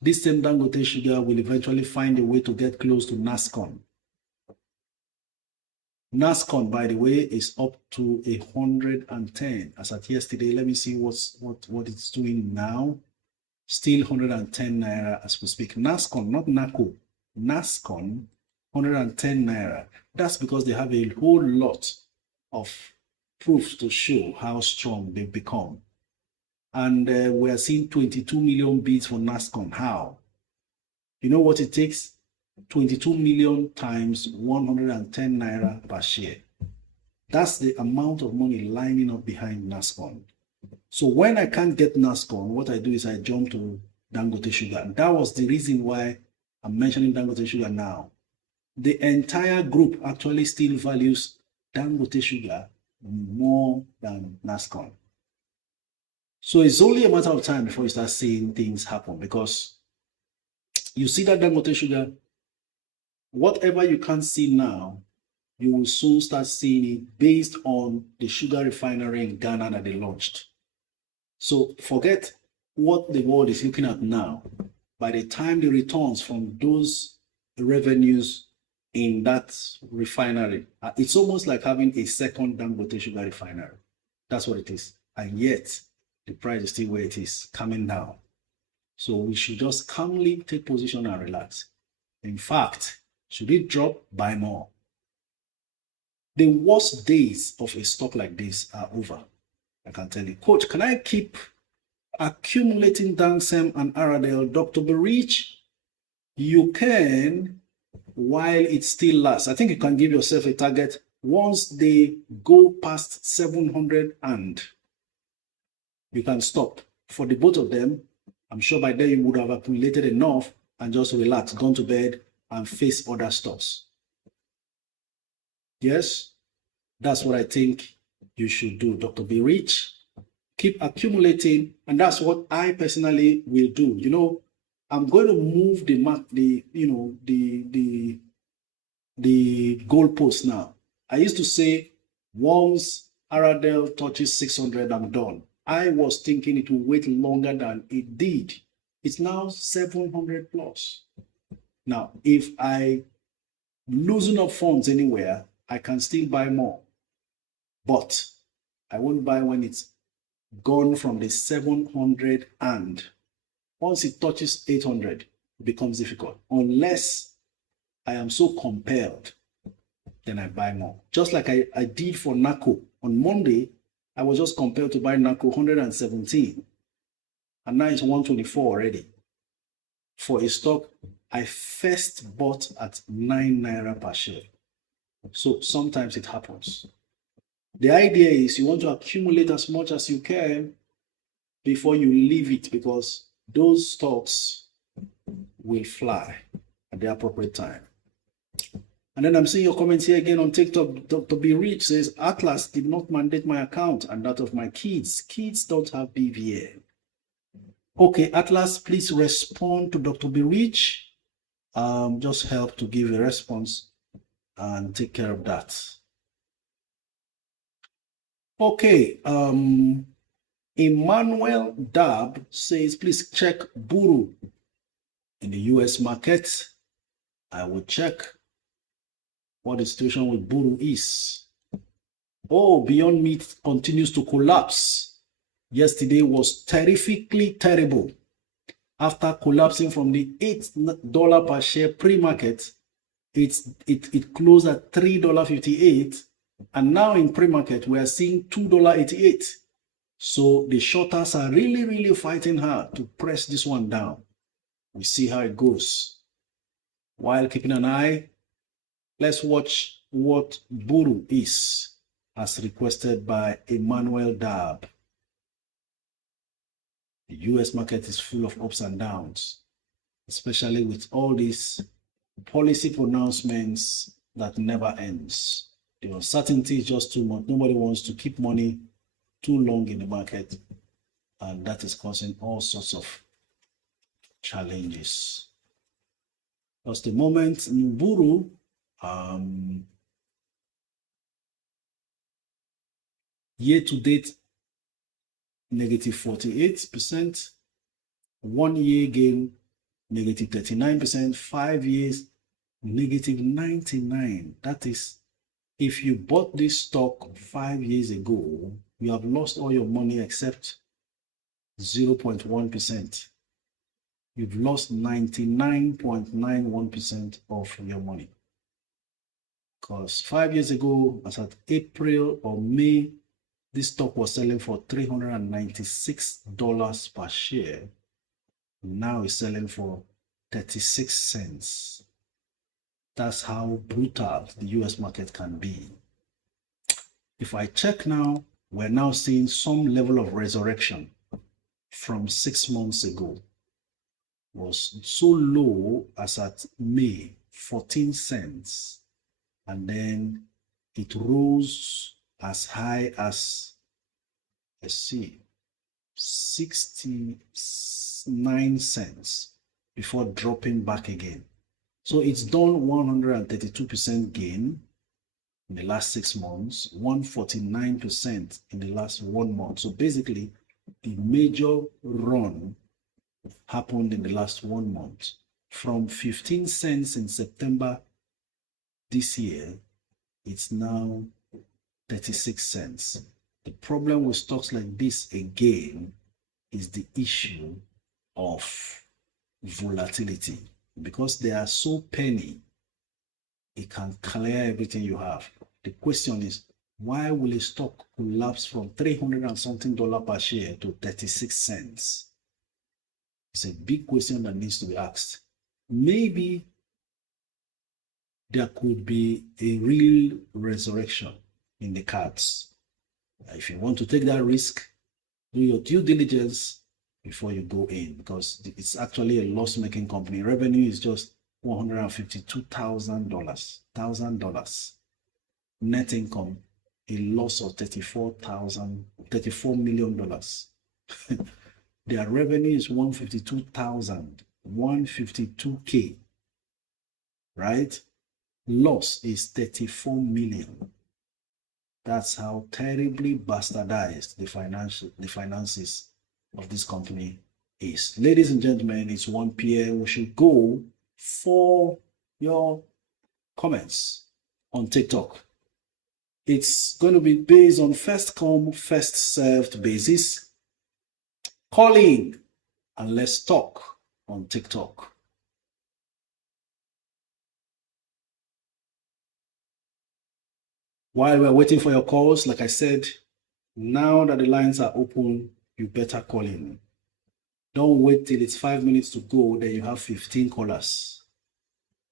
This same Dangote sugar will eventually find a way to get close to NASCON. NASCON, by the way, is up to 110 as at yesterday. Let me see what it's doing now. Still 110 naira as we speak. NASCON, not NACO. NASCON 110 naira. That's because they have a whole lot of proofs to show how strong they've become. And we are seeing 22 million bids for NASCON. How? You know what it takes? 22 million times 110 naira per share. That's the amount of money lining up behind NASCON. So when I can't get NASCON, what I do is I jump to Dangote Sugar. And that was the reason why I'm mentioning Dangote Sugar now. The entire group actually still values Dangote Sugar more than NASCON. So it's only a matter of time before you start seeing things happen, because you see that Dangote Sugar, whatever you can't see now, you will soon start seeing it based on the sugar refinery in Ghana that they launched. So forget what the world is looking at now. By the time the returns from those revenues in that refinery, it's almost like having a second Dangote Sugar refinery. That's what it is. And yet, the price is still where it is, coming down. So we should just calmly take position and relax. In fact, should it drop, buy more. The worst days of a stock like this are over. I can tell you. Coach, can I keep accumulating Dansem and Aradel? Dr. Berich, you can, while it still lasts. I think you can give yourself a target once they go past 700 and you can stop. For the both of them, I'm sure by then you would have accumulated enough and just relax, gone to bed and face other stocks. Yes, that's what I think you should do, Dr. Berich. Keep accumulating, and that's what I personally will do. You know, I'm going to move the goalpost now. I used to say once Aradel touches 600, I'm done. I was thinking it will wait longer than it did. It's now 700 plus. Now, if I loosen up funds anywhere, I can still buy more. But I won't buy when it's gone from the 700, and once it touches 800, it becomes difficult. Unless I am so compelled, then I buy more. Just like I did for NACO. On Monday, I was just compelled to buy NACO 117. And now it's 124 already. For a stock I first bought at 9 naira per share. So sometimes it happens. The idea is you want to accumulate as much as you can before you leave it, because those stocks will fly at the appropriate time. And then I'm seeing your comments here again on TikTok. Dr. B. Rich says, Atlas did not mandate my account and that of my kids. Kids don't have BVN. Okay, Atlas, please respond to Dr. B. Rich. Just help to give a response and take care of that. Okay, Emmanuel Dab says, please check Buru in the US market. I will check what the situation with Buru is. Oh, Beyond Meat continues to collapse. Yesterday was terrifically terrible. After collapsing from the $8 per share pre-market, it closed at $3.58. And now in pre-market, we are seeing $2.88. So the shorters are really, really fighting hard to press this one down. We see how it goes. While keeping an eye, let's watch what Buru is, as requested by Emmanuel Dab. The US market is full of ups and downs, especially with all these policy pronouncements that never ends. The uncertainty is just too much. Nobody wants to keep money too long in the market, and that is causing all sorts of challenges. Because the moment Buru, year to date, negative 48%, 1 year gain, negative 39%, 5 years, negative 99%. That is, if you bought this stock 5 years ago, you have lost all your money except 0.1%. You've lost 99.91% of your money. Because 5 years ago, as at April or May, this stock was selling for $396 per share. Now it's selling for 36 cents. That's how brutal the US market can be. If I check now, we're now seeing some level of resurrection from 6 months ago. It was so low as at May, 14 cents. And then it rose as high as, let's see, 69 cents before dropping back again. So it's done 132% gain in the last 6 months, 149% in the last 1 month. So basically, the major run happened in the last 1 month. From 15 cents in September this year, it's now 36 cents. The problem with stocks like this again is the issue of volatility. Because they are so penny, it can clear everything you have. The question is, why will a stock collapse from $300 and something per share to 36 cents? It's a big question that needs to be asked. Maybe there could be a real resurrection in the cards. If you want to take that risk, do your due diligence before you go in, because it's actually a loss-making company. Revenue is just $152,000. Net income, a loss of $34 million. Their revenue is 152K, right? Loss is 34 million. That's how terribly bastardized the finances of this company is. Ladies and gentlemen, it's 1 p.m. We should go for your comments on TikTok. It's going to be based on first come, first served basis. Call in and let's talk on TikTok. While we're waiting for your calls, like I said, now that the lines are open, you better call in. Don't wait till it's 5 minutes to go, then you have 15 callers.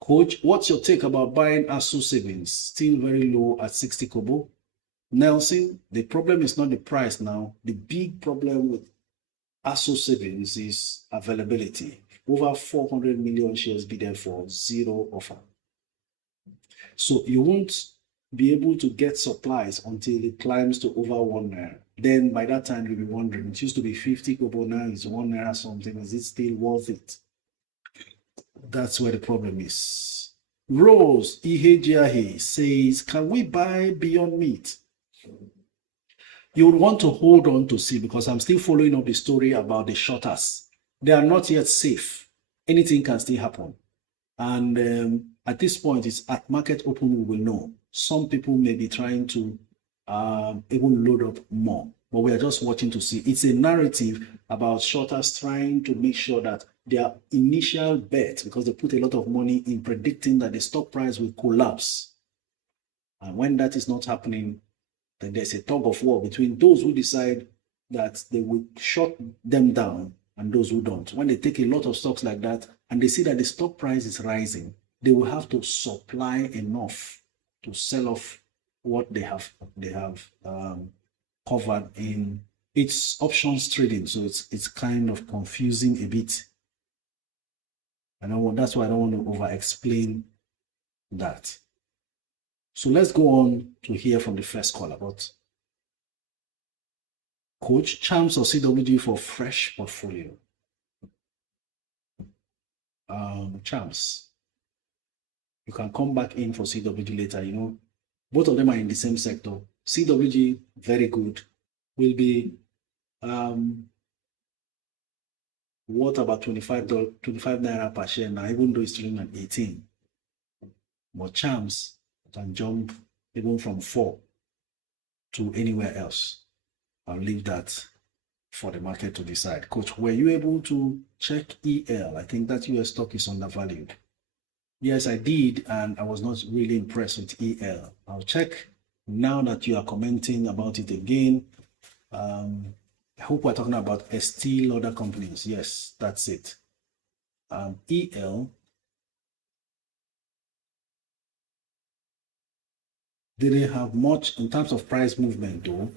Coach, what's your take about buying ASU savings? Still very low at 60 kobo. Nelson, the problem is not the price now. The big problem with ASU savings is availability. Over 400 million shares bidden for, zero offer. So you won't be able to get supplies until it climbs to over 1 naira. Then by that time, you'll be wondering, it used to be 50 kobo, now it's 1 naira something. Is it still worth it? That's where the problem is. Rose Ihejiahe says, can we buy Beyond Meat? You would want to hold on to see, because I'm still following up the story about the shorters. They are not yet safe. Anything can still happen. And at this point, it's at market open, we will know. Some people may be trying to even load up more, but we are just watching to see. It's a narrative about shorters trying to make sure that their initial bet, because they put a lot of money in predicting that the stock price will collapse. And when that is not happening, then there's a tug of war between those who decide that they will shut them down and those who don't. When they take a lot of stocks like that and they see that the stock price is rising, they will have to supply enough to sell off what they have covered in. It's options trading, so it's kind of confusing a bit. That's why I don't want to over-explain that. So let's go on to hear from the first caller. But Coach, Champs or CWG for fresh portfolio? Champs. You can come back in for CWG later. Both of them are in the same sector. CWG, very good. Will be worth about 25 naira per share now, even though it's trading at 18. But Champs can jump even from 4 to anywhere else. I'll leave that for the market to decide. Coach, were you able to check EL? I think that US stock is undervalued. Yes, I did, and I was not really impressed with EL. I'll check now that you are commenting about it again. I hope we're talking about Estee Lauder companies. Yes, that's it. EL didn't have much in terms of price movement though,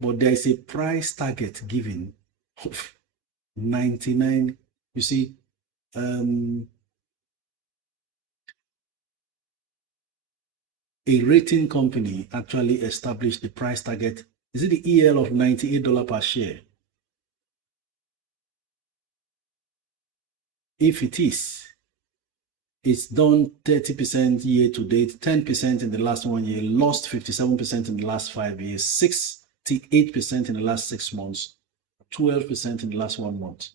but there is a price target given of 99. You see, a rating company actually established the price target. Is it the EL of $98 per share? If it is, it's done 30% year to date, 10% in the last 1 year, lost 57% in the last 5 years, 68% in the last 6 months, 12% in the last 1 month.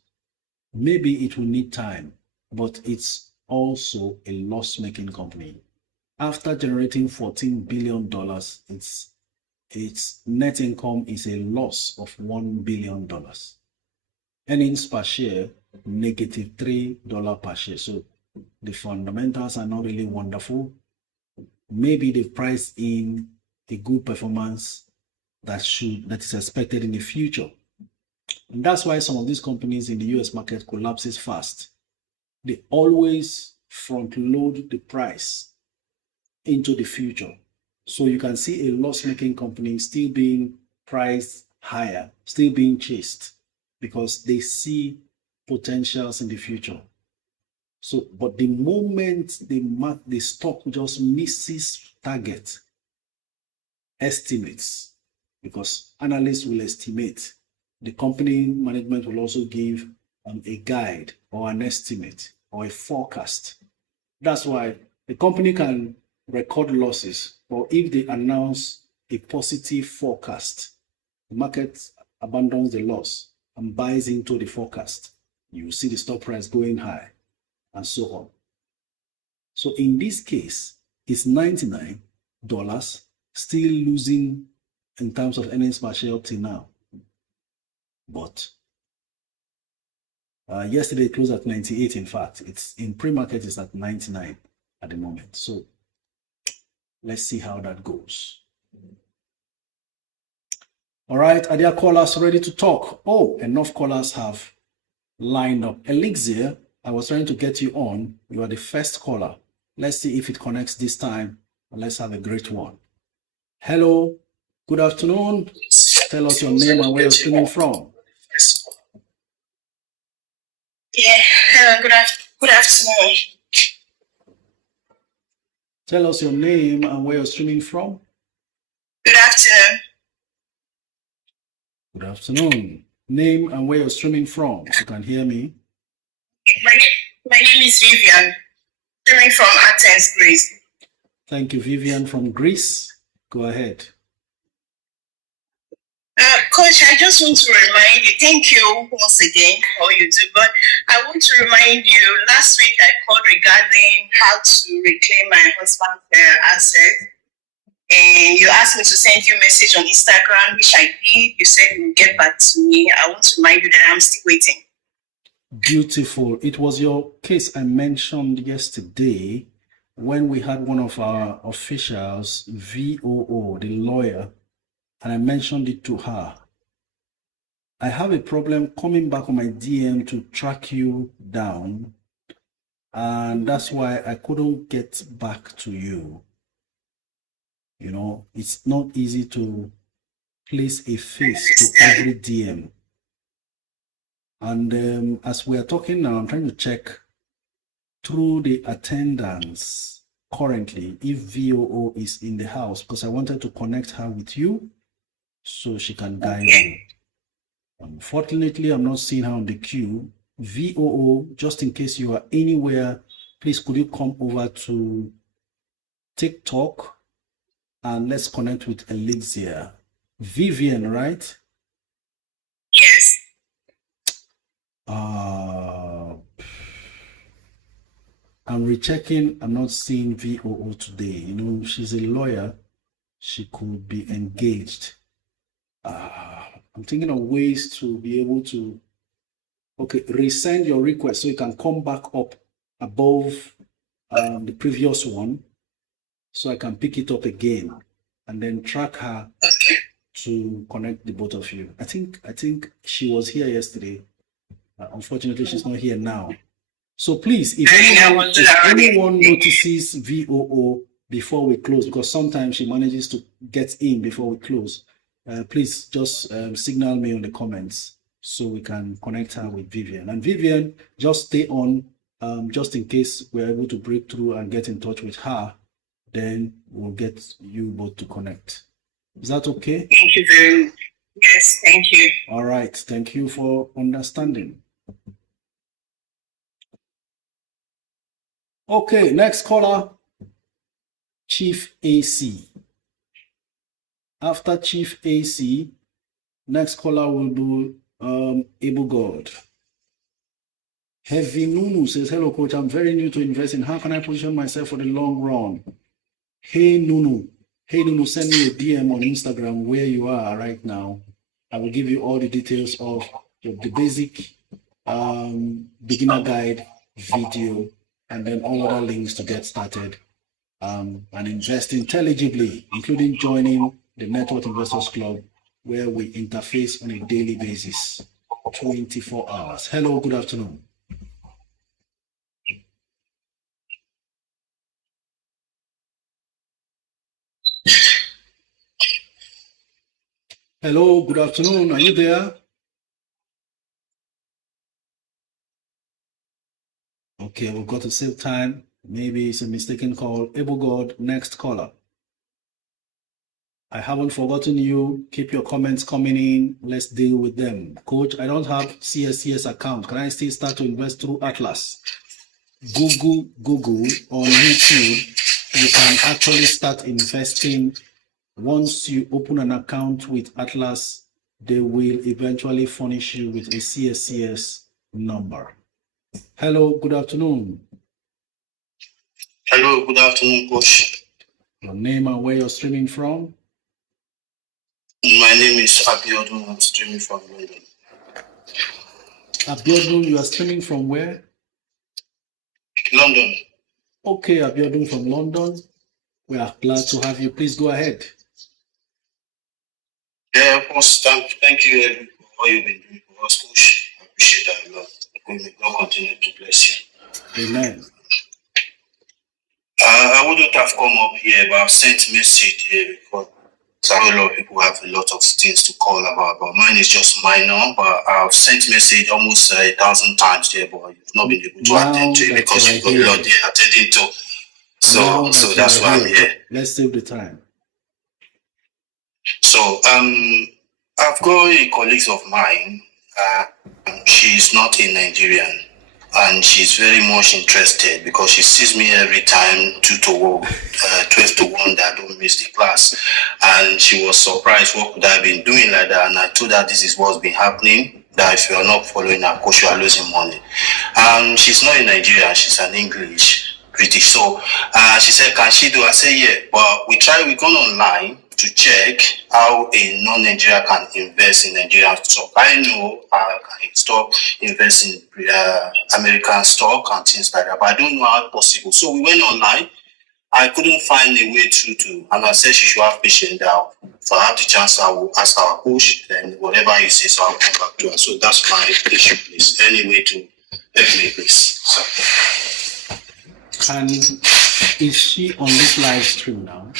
Maybe it will need time, but it's also a loss-making company. After generating $14 billion, its net income is a loss of $1 billion. Earnings per share, negative $3 per share. So the fundamentals are not really wonderful. Maybe they've priced in a good performance that is expected in the future. And that's why some of these companies in the US market collapses fast. They always front load the price into the future. So you can see a loss-making company still being priced higher, still being chased because they see potentials in the future. So, but the moment the stock just misses target estimates, because analysts will estimate, the company management will also give a guide or an estimate or a forecast. That's why the company can record losses, or if they announce a positive forecast, the market abandons the loss and buys into the forecast. You see the stock price going high and so on. So in this case, it's $99, still losing in terms of earnings per share up till now. But yesterday it closed at 98. In fact, it's in pre-market is at 99 at the moment. So let's see how that goes. All right, are there callers ready to talk? Oh, enough callers have lined up. Elixir, I was trying to get you on. You are the first caller. Let's see if it connects this time. And let's have a great one. Hello, good afternoon. Tell us your name and where you're streaming from. Yeah, hello, good afternoon. Tell us your name and where you're streaming from. Good afternoon. Good afternoon. Name and where you're streaming from. You can hear me. My name is Vivian, streaming from Athens, Greece. Thank you, Vivian from Greece. Go ahead. Coach, I just want to remind you, thank you once again for all you do, but I want to remind you, last week I called regarding how to reclaim my husband's asset, and you asked me to send you a message on Instagram, which I did. You said you would get back to me. I want to remind you that I'm still waiting. Beautiful. It was your case I mentioned yesterday when we had one of our officials, VOO, the lawyer, and I mentioned it to her. I have a problem coming back on my DM to track you down, and that's why I couldn't get back to you. You know, it's not easy to place a face to every DM. And as we are talking now, I'm trying to check through the attendance currently if VOO is in the house, because I wanted to connect her with you so she can guide you. Unfortunately, I'm not seeing her on the queue. VOO, just in case you are anywhere, please could you come over to TikTok and let's connect with Elixir. Vivian, right? Yes. I'm rechecking. I'm not seeing VOO today. You know, she's a lawyer. She could be engaged. I'm thinking of ways to be able to, okay, resend your request so you can come back up above the previous one, so I can pick it up again and then track her to connect the both of you. I think she was here yesterday. Unfortunately, she's not here now. So please, if anyone notices VOO before we close, because sometimes she manages to get in before we close, please just signal me on the comments so we can connect her with Vivian. And Vivian, just stay on, just in case we're able to break through and get in touch with her, then we'll get you both to connect. Is that okay? Thank you very much. Yes, thank you. All right. Thank you for understanding. Okay, next caller, Chief AC. After Chief AC, next caller will do Able God. Heavy Nunu says, hello, coach. I'm very new to investing. How can I position myself for the long run? Hey, Nunu. Hey, Nunu, send me a DM on Instagram where you are right now. I will give you all the details of the basic beginner guide video and then all other links to get started and invest intelligibly, including joining the Network Investors Club, where we interface on a daily basis, 24 hours. Hello, good afternoon. Hello, good afternoon. Are you there? Okay, we've got to save time. Maybe it's a mistaken call. Able God, next caller. I haven't forgotten you. Keep your comments coming in. Let's deal with them. Coach, I don't have CSCS account. Can I still start to invest through Atlas? Google on YouTube. You can actually start investing. Once you open an account with Atlas, they will eventually furnish you with a CSCS number. Hello, good afternoon. Hello, good afternoon, Coach. Your name and where you're streaming from? My name is Abiodun. I'm streaming from London. Abiodun, you are streaming from where? London. Okay, Abiodun from London. We are glad to have you. Please go ahead. Yeah, first, thank you for all you've been doing for us, Coach. I appreciate that a lot. May God continue to bless you. Amen. I wouldn't have come up here, but I've sent message here because a lot of people have a lot of things to call about, but mine is just minor. But I've sent message almost 1,000 times here, but you've not been able to attend to it because you've got a lot there attending to. So that's why I'm here. Let's save the time. So I've got a colleague of mine. She's not a Nigerian, and she's very much interested because she sees me every time 12 to 1 that I don't miss the class, and she was surprised what could I have been doing like that. And I told her this is what's been happening, that if you are not following her coach, you are losing money. She's not a Nigerian, she's an British. So she said, can she do? I said, yeah, but we've gone online to check how a non-Nigerian can invest in Nigerian stock. I know I can invest in American stock and things like that, but I don't know how possible. So we went online. I couldn't find a way to, and I said she should have patience now. If I have the chance, I will ask our coach, then whatever you say, so I'll come back to her. So that's my issue, please. Any way to help me, please. So. And is she on this live stream now?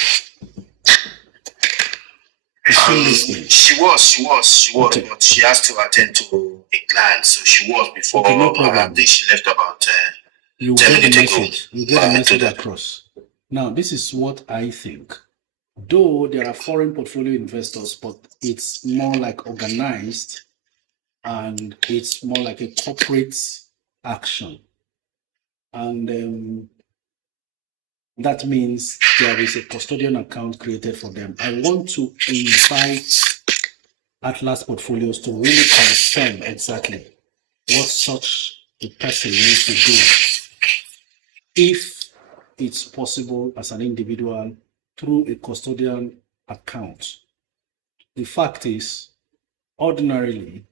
She was, okay. But she has to attend to a client, so she was before. Okay, no problem. I think she left about 10 minutes ago. You get the message across. Now, this is what I think. Though there are foreign portfolio investors, but it's more like organized and it's more like a corporate action. And that means there is a custodian account created for them. I want to invite Atlas Portfolios to really confirm exactly what such a person needs to do if it's possible as an individual through a custodian account. The fact is, ordinarily,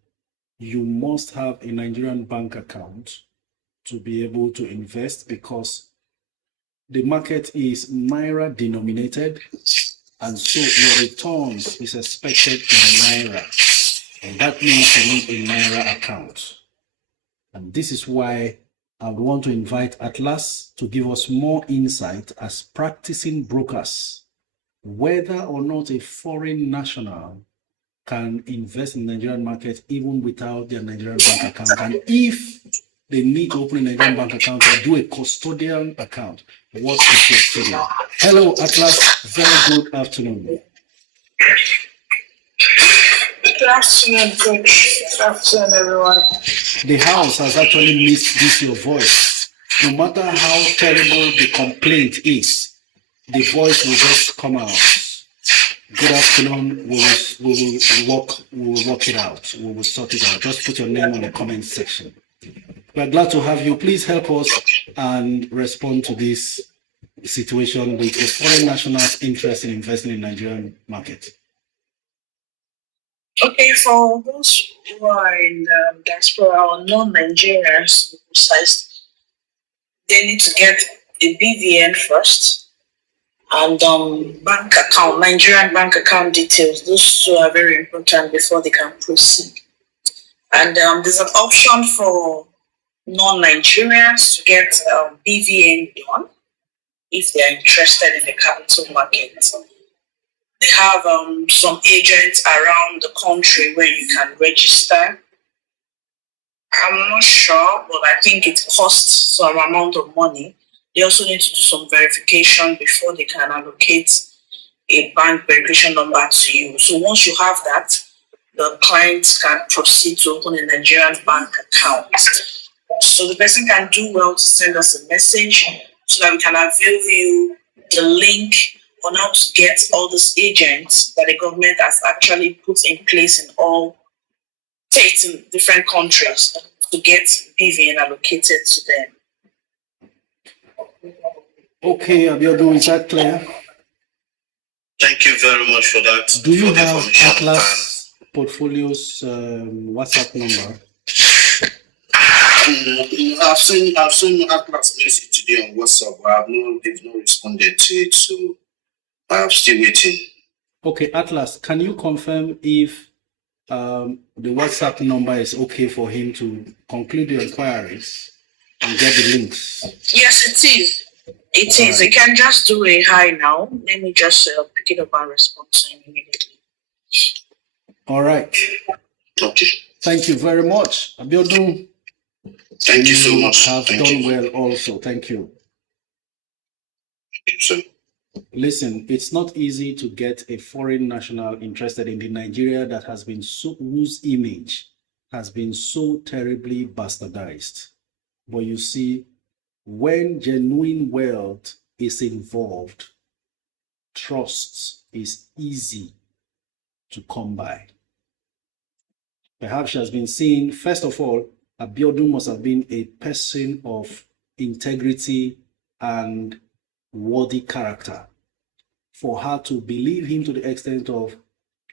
you must have a Nigerian bank account to be able to invest because the market is Naira denominated, and so your returns is expected in Naira. And that means you need a Naira account. And this is why I would want to invite Atlas to give us more insight as practicing brokers, whether or not a foreign national can invest in the Nigerian market even without their Nigerian bank account. And if they need to open a Nigerian bank account or do a custodial account, what is your custodial? Hello, Atlas. Very good afternoon. Good afternoon, Coach. Good afternoon, everyone. The house has actually missed this your voice. No matter how terrible the complaint is, the voice will just come out. Good afternoon. We will work it out. We will sort it out. Just put your name on the comment section. We're glad to have you. Please help us and respond to this situation with a foreign national's interest in investing in Nigerian market. Okay, for those who are in diaspora or non-Nigerians, to be precise, they need to get a BVN first and bank account, Nigerian bank account details. Those two are very important before they can proceed. And there's an option for non-Nigerians to get BVN done if they are interested in the capital market. They have some agents around the country where you can register. I'm not sure, but I think it costs some amount of money. They also need to do some verification before they can allocate a bank verification number to you. So once you have that, the client can proceed to open a Nigerian bank account. So the person can do well to send us a message so that we can avail you the link on how to get all these agents that the government has actually put in place in all states in different countries to get BVN allocated to them. Okay, Abiodun, is that clear? Thank you very much for that. Do you have Atlas Portfolio's WhatsApp number? I've seen Atlas message today on WhatsApp, but they've not responded to it, so I'm still waiting. Okay, Atlas, can you confirm if the WhatsApp number is okay for him to conclude the inquiries and get the links? Yes, it is. It is. You can just do a hi now. Let me just pick it up and respond to him immediately. All right. Okay. Thank you very much. Abiodun, Thank you so much. Have Thank done you. well also. Thank you. Thank you, sir. Listen, it's not easy to get a foreign national interested in the Nigeria that has been whose image has been so terribly bastardized. But you see, when genuine wealth is involved, trust is easy to come by. Perhaps she has been seen, first of all, Abiodun must have been a person of integrity and worthy character for her to believe him to the extent of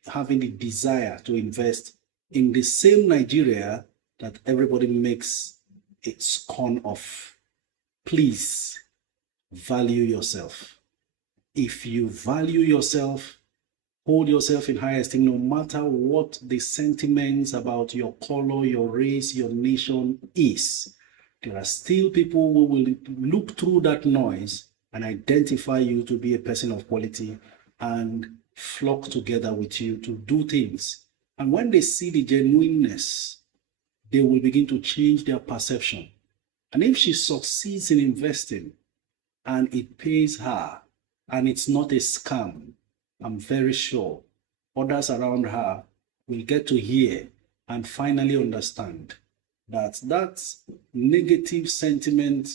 having the desire to invest in the same Nigeria that everybody makes a scorn of. Please value yourself. If you value yourself, hold yourself in high esteem, no matter what the sentiments about your color, your race, your nation is. There are still people who will look through that noise and identify you to be a person of quality and flock together with you to do things. And when they see the genuineness, they will begin to change their perception. And if she succeeds in investing and it pays her and it's not a scam, I'm very sure others around her will get to hear and finally understand that that negative sentiment,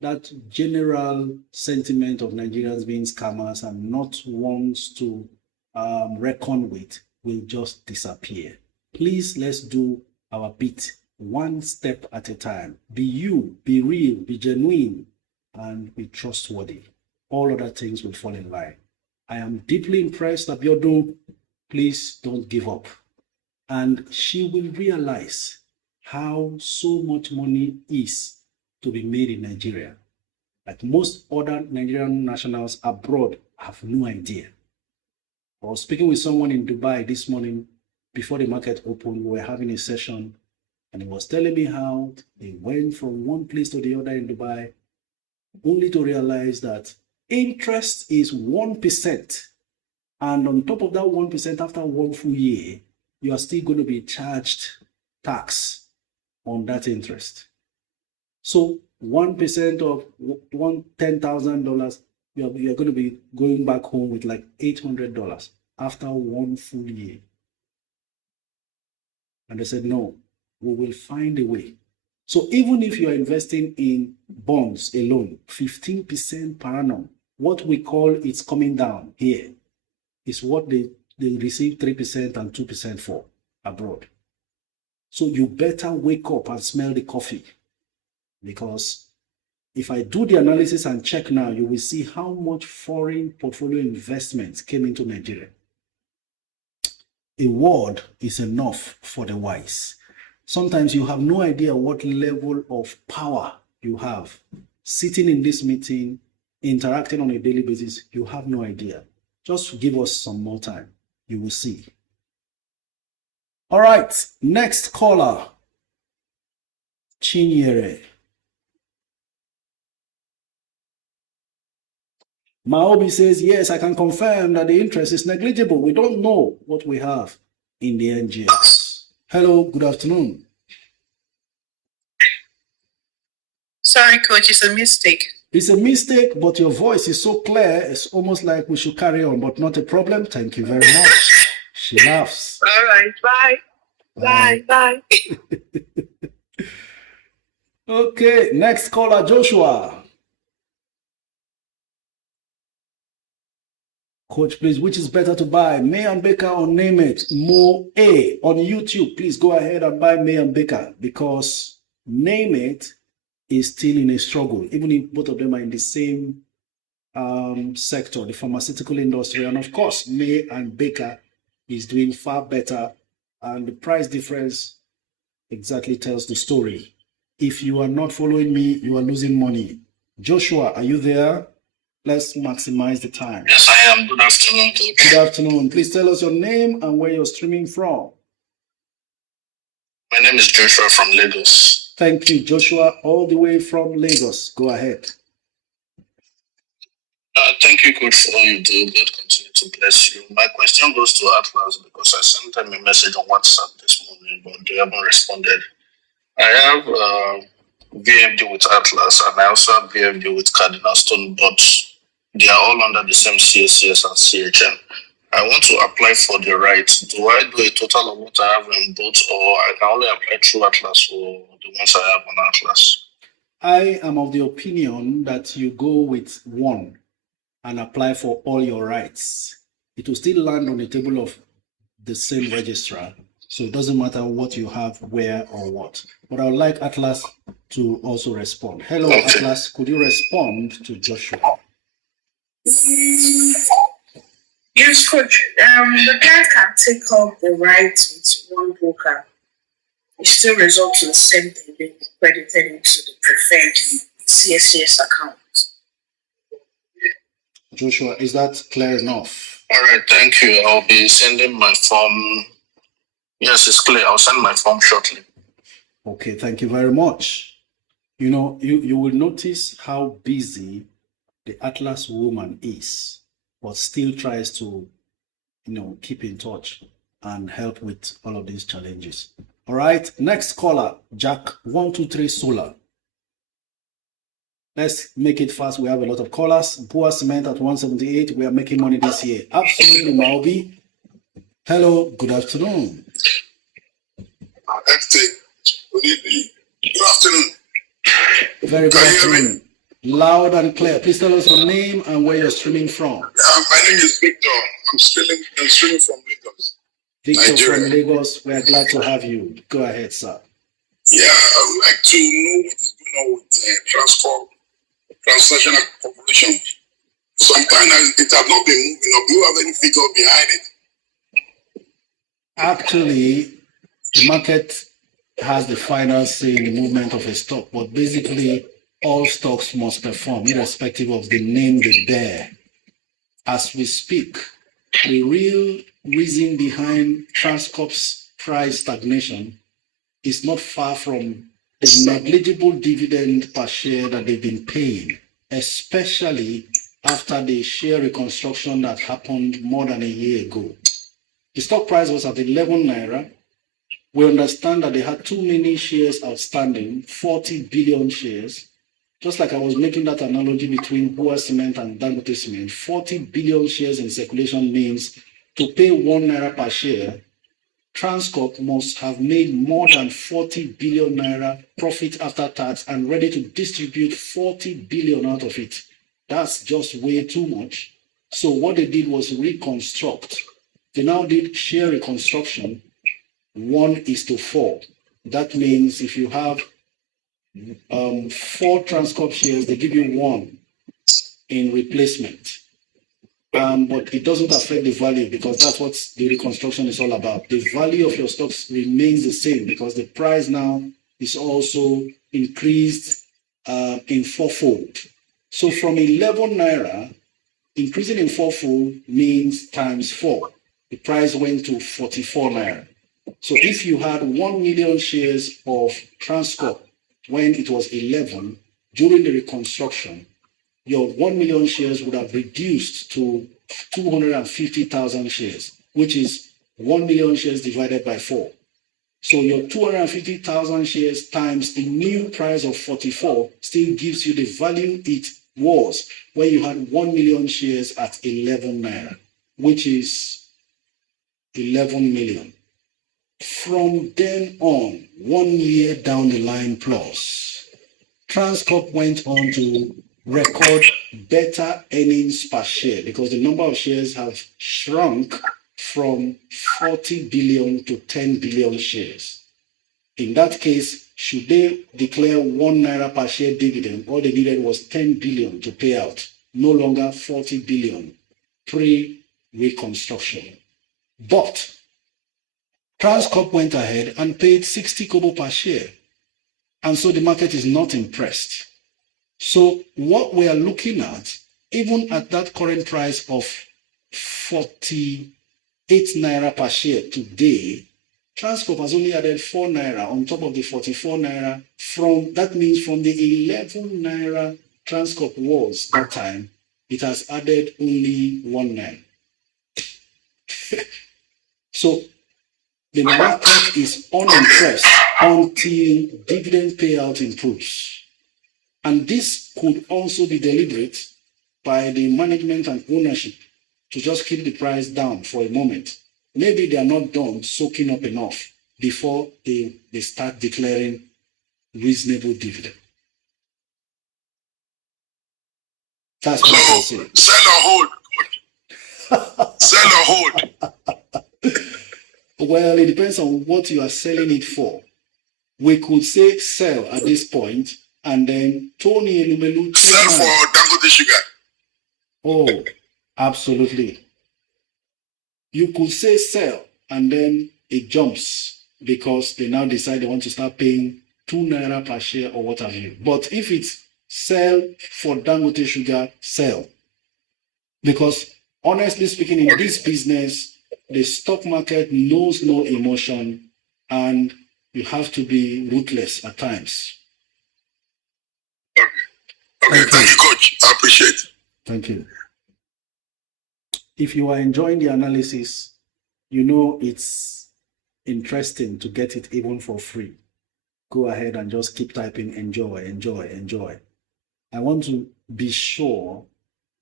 that general sentiment of Nigerians being scammers and not ones to reckon with will just disappear. Please, let's do our bit one step at a time. Be you, be real, be genuine, and be trustworthy. All other things will fall in line. I am deeply impressed, Abiodun. Please don't give up. And she will realize how so much money is to be made in Nigeria. Like most other Nigerian nationals abroad have no idea. I was speaking with someone in Dubai this morning before the market opened. We were having a session, and he was telling me how they went from one place to the other in Dubai, only to realize that interest is 1%. And on top of that 1%, after one full year, you are still going to be charged tax on that interest. So 1% of $10,000, you're going to be going back home with like $800 after one full year. And they said, no, we will find a way. So even if you're investing in bonds alone, 15% per annum, what we call it's coming down here is what they receive 3% and 2% for abroad. So you better wake up and smell the coffee, because if I do the analysis and check now, you will see how much foreign portfolio investments came into Nigeria. A word is enough for the wise. Sometimes you have no idea what level of power you have. Sitting in this meeting, interacting on a daily basis, you have no idea. Just give us some more time. You will see. All right, next caller. Chinyere. Maobi says, yes, I can confirm that the interest is negligible. We don't know what we have in the NGS. Hello, good afternoon. Sorry, coach, it's a mistake. It's a mistake, but your voice is so clear, it's almost like we should carry on, but not a problem. Thank you very much. She laughs. All right, bye. Bye. Bye. Okay, next caller, Joshua. Coach, please, which is better to buy, May and Baker or Name It? Mo A on YouTube. Please go ahead and buy May and Baker, because Name It is still in a struggle, even if both of them are in the same sector, the pharmaceutical industry. And of course, May and Baker is doing far better, and the price difference exactly tells the story. If you are not following me, you are losing money. Joshua, are you there? Let's maximize the time. Yes, I am. Good afternoon. Good afternoon. Please tell us your name and where you're streaming from. My name is Joshua from Lagos. Thank you, Joshua, all the way from Lagos. Go ahead. Thank you, Coach, for all you do. God continue to bless you. My question goes to Atlas, because I sent them a message on WhatsApp this morning, but they haven't responded. I have VFD with Atlas, and I also have VFD with Cardinal Stone, but they are all under the same CSCS and CHN. I want to apply for the rights. Do I do a total of what I have in both, or I can only apply through Atlas for the ones I have on Atlas? I am of the opinion that you go with one and apply for all your rights. It will still land on the table of the same registrar, so it doesn't matter what you have, where, or what. But I would like Atlas to also respond. Hello, okay. Atlas, could you respond to Joshua? Yes, Coach. The client can take up the rights with one broker. It still results in the same thing being credited into the preferred CSCS account. Joshua, is that clear enough? All right, thank you. I'll be sending my form. Yes, it's clear. I'll send my form shortly. Okay, thank you very much. You know, you will notice how busy the Atlas woman is, but still tries to, keep in touch and help with all of these challenges. All right, next caller, Jack 123 Solar. Let's make it fast. We have a lot of callers. Poor Cement at 178. We are making money this year. Absolutely, Maobi. Hello, good afternoon. Good afternoon. Very good afternoon. Loud and clear. Please tell us your name and where you're streaming from. My name is Victor. I'm streaming from Lagos. Victor Nigeria. from Lagos. We are glad to have you. Go ahead, sir. Yeah, I would like to know what is going on with transnational corporation. Sometimes it has not been moving up. Do you have any figure behind it? Actually, the market has the final say in the movement of a stock, but basically all stocks must perform, irrespective of the name they bear. As we speak, the real reason behind Transcorp's price stagnation is not far from the negligible dividend per share that they've been paying, especially after the share reconstruction that happened more than a year ago. The stock price was at 11 naira. We understand that they had too many shares outstanding, 40 billion shares. Just like I was making that analogy between Bua Cement and Dangote Cement, 40 billion shares in circulation means to pay 1 naira per share, Transcorp must have made more than 40 billion naira profit after tax and ready to distribute 40 billion out of it. That's just way too much. So what they did was reconstruct. They now did share reconstruction 1:4. That means if you have 4 Transcorp shares, they give you 1 in replacement. But it doesn't affect the value because that's what the reconstruction is all about. The value of your stocks remains the same because the price now is also increased in 4-fold. So from 11 naira, increasing in 4-fold means times 4. The price went to 44 naira. So if you had 1 million shares of Transcorp when it was 11, during the reconstruction, your 1 million shares would have reduced to 250,000 shares, which is 1 million shares divided by 4. So your 250,000 shares times the new price of 44 still gives you the value it was when you had 1 million shares at 11 naira, which is 11 million. From then on, 1 year down the line plus, Transcorp went on to record better earnings per share because the number of shares have shrunk from 40 billion to 10 billion shares. In that case, should they declare 1 naira per share dividend, all they needed was 10 billion to pay out, no longer 40 billion pre-reconstruction. But Transcorp went ahead and paid 60 kobo per share. And so the market is not impressed. So what we are looking at, even at that current price of 48 naira per share today, Transcorp has only added 4 naira on top of the 44 naira that means from the 11 naira Transcorp was that time, it has added only 1 naira. So the market is unimpressed until dividend payout improves. And this could also be deliberate by the management and ownership to just keep the price down for a moment. Maybe they are not done soaking up enough before they start declaring reasonable dividend. That's what I say. Sell or hold. Sell or hold. Well, it depends on what you are selling it for. We could say sell at this point, and then Tony Elumelu sell for Dangote Sugar. Oh, absolutely. You could say sell, and then it jumps because they now decide they want to start paying 2 naira per share or what have you. But if it's sell for Dangote Sugar, sell. Because honestly speaking, in this business, the stock market knows no emotion, and you have to be ruthless at times. Okay, thank you, Coach. I appreciate it. Thank you. If you are enjoying the analysis, you know it's interesting to get it even for free. Go ahead and just keep typing enjoy, enjoy, enjoy. I want to be sure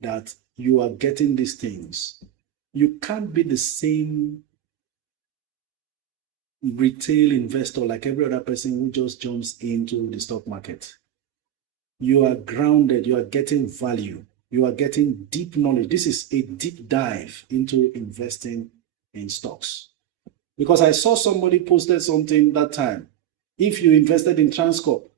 that you are getting these things. You can't be the same retail investor like every other person who just jumps into the stock market. You are grounded, you are getting value, you are getting deep knowledge. This is a deep dive into investing in stocks. Because I saw somebody posted something that time. If you invested in Transcorp,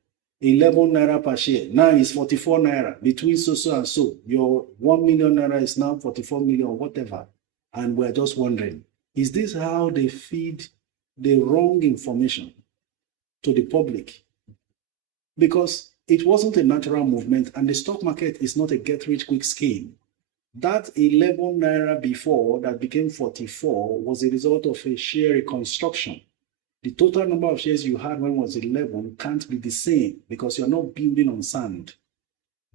11 naira per share, now it's 44 naira, between so and so, your 1 million naira is now 44 million, whatever. And we're just wondering, is this how they feed the wrong information to the public? Because it wasn't a natural movement, and the stock market is not a get-rich-quick scheme. That 11 naira before that became 44 was a result of a share reconstruction. The total number of shares you had when it was 11 can't be the same because you're not building on sand.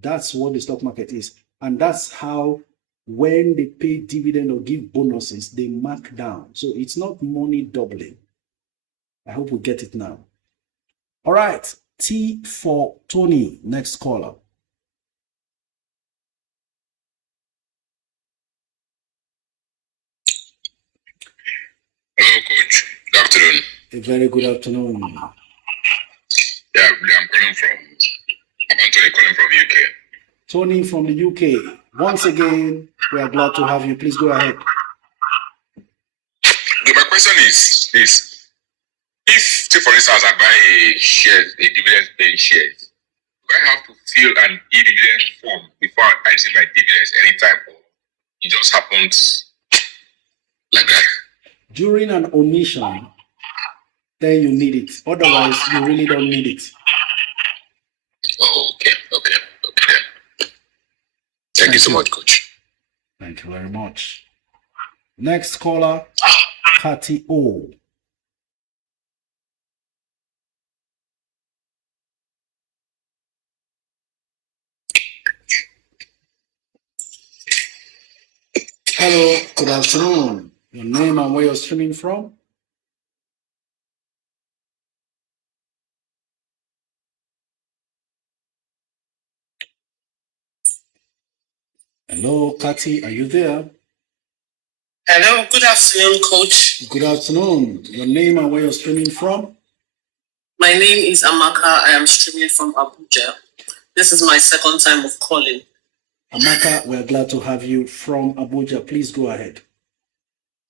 That's what the stock market is. And that's how, when they pay dividend or give bonuses, they mark down. So it's not money doubling. I hope we get it now. All right. T for Tony. Next caller. Hello, Coach. Good afternoon. A very good afternoon. Yeah, I'm Anthony calling from UK. Tony from the UK. Once again, we are glad to have you. Please go ahead. Okay, my question is this. If, say for instance, I buy a dividend paying shares, do I have to fill an e-dividend form before I receive my dividends anytime, or it just happens like that? During an omission, then you need it. Otherwise, you really don't need it. Oh, okay. Thank you so much, Coach. Thank you very much. Next caller, Kati O. Hello, good afternoon. Your name and where you're streaming from? Hello, Kati, are you there? Hello, good afternoon, Coach. Good afternoon. Your name and where you're streaming from? My name is Amaka. I am streaming from Abuja. This is my second time of calling. Amaka, we're glad to have you from Abuja. Please go ahead.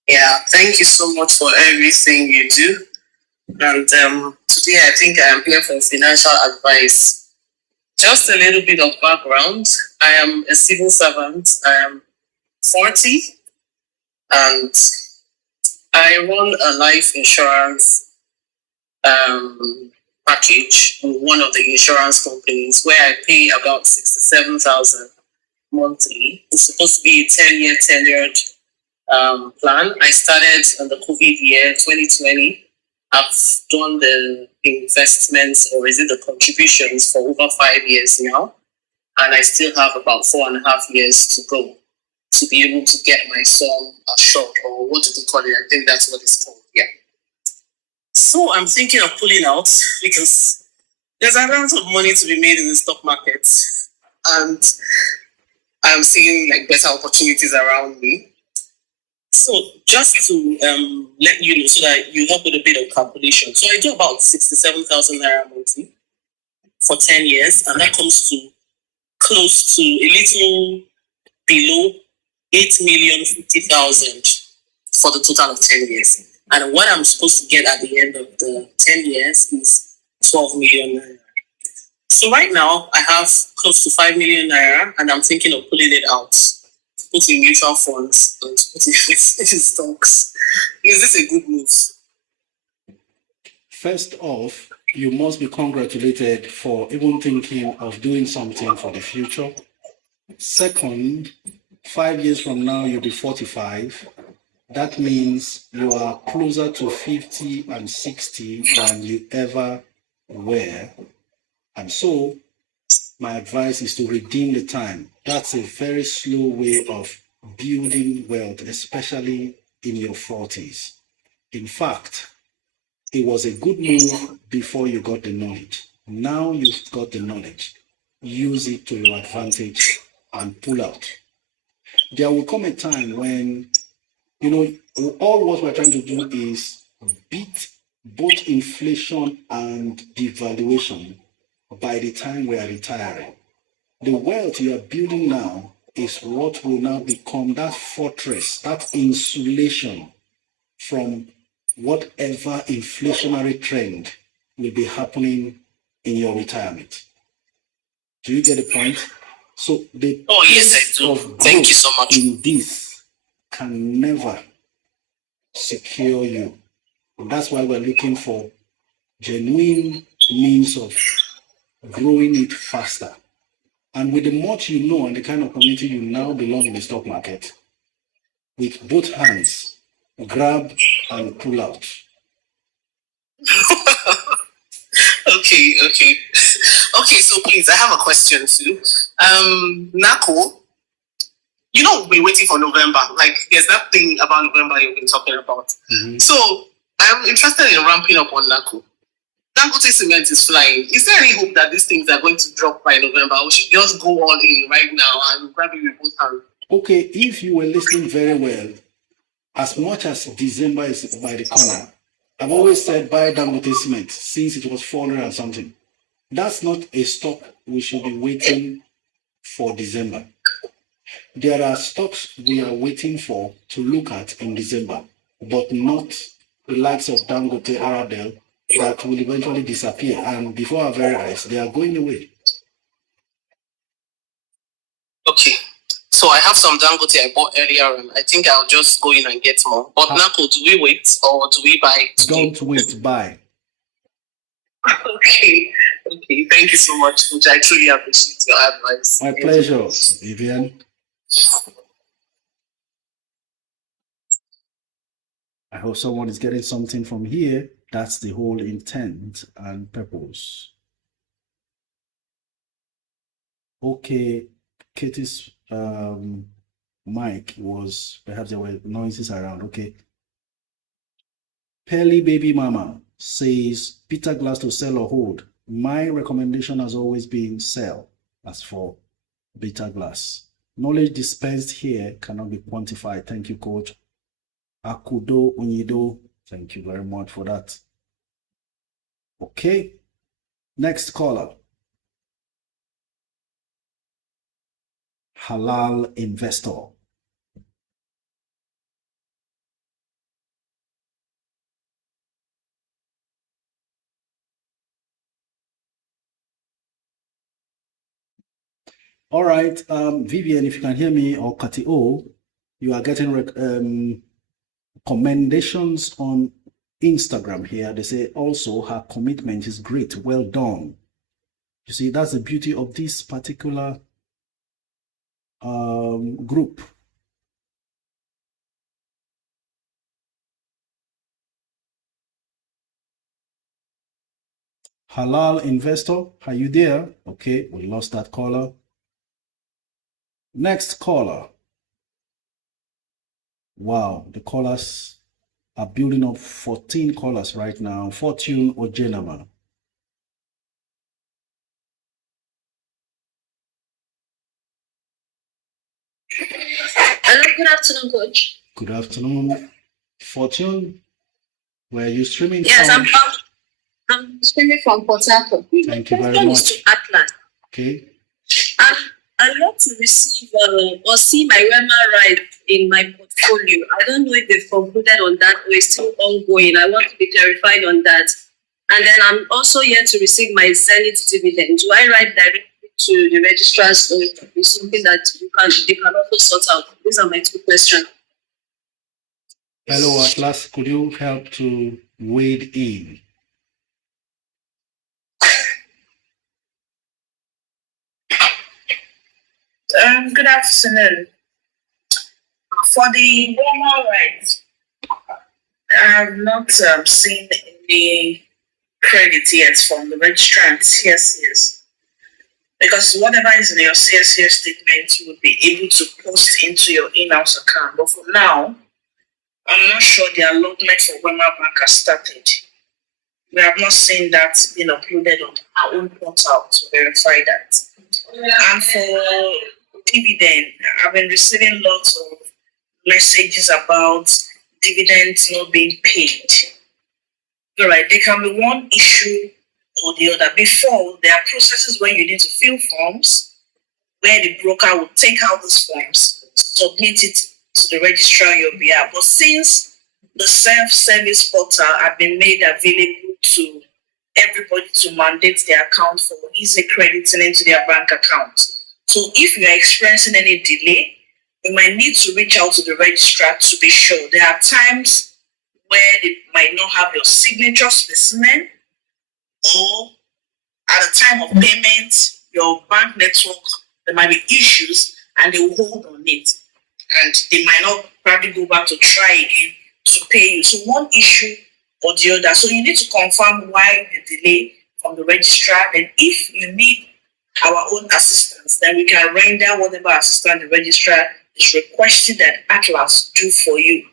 Yeah, thank you so much for everything you do. And today I think I am here for financial advice. Just a little bit of background. I am a civil servant. I am 40 and I run a life insurance package with one of the insurance companies where I pay about 67,000 monthly. It's supposed to be a 10-year tenured plan. I started in the COVID year 2020. I've done the investments, or is it the contributions, for over 5 years now. And I still have about 4.5 years to go to be able to get my sum assured, or what do they call it? I think that's what it's called. Yeah. So I'm thinking of pulling out because there's a lot of money to be made in the stock market. And I'm seeing like better opportunities around me. So just to let you know, so that you help with a bit of calculation. So I do about 67,000 naira monthly for 10 years, and that comes to close to a little below 8,050,000 for the total of 10 years. And what I'm supposed to get at the end of the 10 years is 12 million naira. So right now I have close to 5 million naira, and I'm thinking of pulling it out, put in mutual funds, and put in stocks. Is this a good move? First off, you must be congratulated for even thinking of doing something for the future. Second, 5 years from now, you'll be 45. That means you are closer to 50 and 60 than you ever were. And so, my advice is to redeem the time. That's a very slow way of building wealth, especially in your 40s. In fact, it was a good move before you got the knowledge. Now you've got the knowledge. Use it to your advantage and pull out. There will come a time when, all what we're trying to do is beat both inflation and devaluation by the time we are retiring. The wealth you are building now is what will now become that fortress, that insulation from whatever inflationary trend will be happening in your retirement. Do you get the point? So the yes, I do. Thank you so much. In this can never secure you. And that's why we're looking for genuine means of growing it faster. And with the much you know and the kind of community you now belong in the stock market, with both hands, grab and pull out. Okay. So please, I have a question too. Nako, we've been waiting for November. Like, there's that thing about November you've been talking about. Mm-hmm. So I'm interested in ramping up on Nako. Dangote cement is flying. Is there any hope that these things are going to drop by November? We should just go all in right now and grab it with both hands. Okay, if you were listening very well, as much as December is by the corner, I've always said buy Dangote cement since it was 400 and something. That's not a stock we should be waiting for December. There are stocks we are waiting for to look at in December, but not the likes of Dangote, Aradel, that will eventually disappear. And before our very eyes, they are going away. Okay. So I have some Dangote I bought earlier, and I think I'll just go in and get more. But Nako, do we wait or do we buy today? Don't wait, buy. Okay. Thank you so much, Coach. I truly appreciate your advice. My pleasure, Vivian. I hope someone is getting something from here. That's the whole intent and purpose. Okay, Katie's mic was, perhaps there were noises around. Okay. Pelly Baby Mama says, Peter Glass to sell or hold. My recommendation has always been sell. As for Peter Glass, knowledge dispensed here cannot be quantified. Thank you, Coach. Akudo Unyido, thank you very much for that. Okay, next caller. Halal Investor. All right, Vivian, if you can hear me, or Kati O, you are getting commendations on Instagram here. They say also her commitment is great. Well done. You see, that's the beauty of this particular group. Halal Investor, are you there? Okay, we lost that caller. Next caller. Wow, the callers are building up 14 callers right now. Fortune Ojenama. Hello, good afternoon, Coach. Good afternoon, Fortune. Where are you streaming yes, from? I'm streaming from Port Harcourt. Thank you very much. To Atlas. Okay. I'd like to receive or see my Rema right in my portfolio. I don't know if they've concluded on that or it's still ongoing. I want to be clarified on that. And then I'm also here to receive my Zenith dividend. Do I write directly to the registrars or is something that they can also sort out? These are my two questions. Hello, Atlas. Could you help to wade in? Good afternoon. For the Roma rights, I have not seen any credit yet from the registrants. Yes. Because whatever is in your CSCS statement, you would be able to post into your in-house account. But for now, I'm not sure the allotment for Wema Bank has started. We have not seen that being uploaded on our own portal to verify that. And for dividend, I've been receiving lots of messages about dividends not being paid. All right, there can be one issue or the other. Before, there are processes where you need to fill forms, where the broker will take out these forms, submit it to the registrar on your behalf. But since the self-service portal have been made available to everybody to mandate their account for easy crediting into their bank account. So if you are experiencing any delay, you might need to reach out to the registrar to be sure. There are times where they might not have your signature specimen, or at the time of payment, your bank network, there might be issues and they will hold on it. And they might not probably go back to try again to pay you. So one issue or the other. So you need to confirm why the delay from the registrar. Then if you need our own assistance, then we can render whatever assistance the registrar is requesting that Atlas do for you.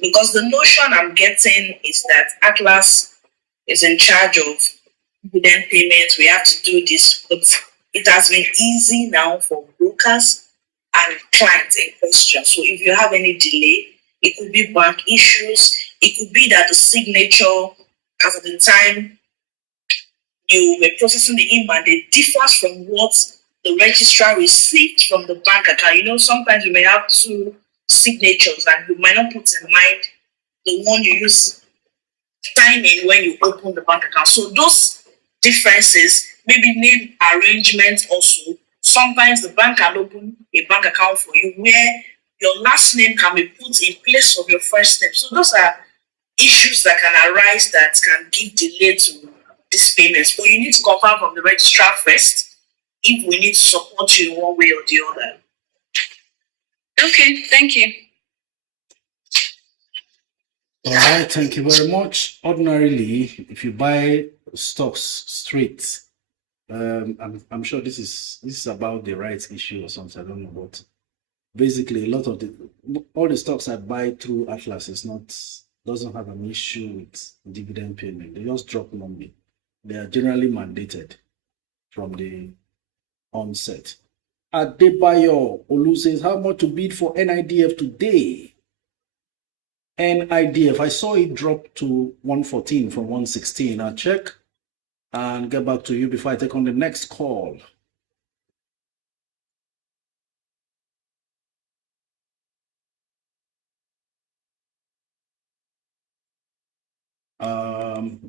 Because the notion I'm getting is that Atlas is in charge of dividend payments. We have to do this, but it has been easy now for brokers and clients in question. So if you have any delay, it could be bank issues. It could be that the signature, as at the time you were processing the IMAN, it differs from what the registrar received from the bank account. You know, sometimes you may have two signatures and you might not put in mind the one you use signing when you open the bank account. So those differences, maybe name arrangements also. Sometimes the bank can open a bank account for you where your last name can be put in place of your first name. So those are issues that can arise that can give delay to these payments. But you need to confirm from the registrar first if we need to support you in one way or the other. Okay, thank you. All right, thank you very much. Ordinarily, if you buy stocks straight, I'm sure this is about the rights issue or something. I don't know, but basically, a lot of all the stocks I buy through Atlas doesn't have an issue with dividend payment. They just drop money. They are generally mandated from the onset. Adebayo Olu says, how much to bid for NIDF today? NIDF, I saw it drop to 114 from 116. I'll check and get back to you before I take on the next call.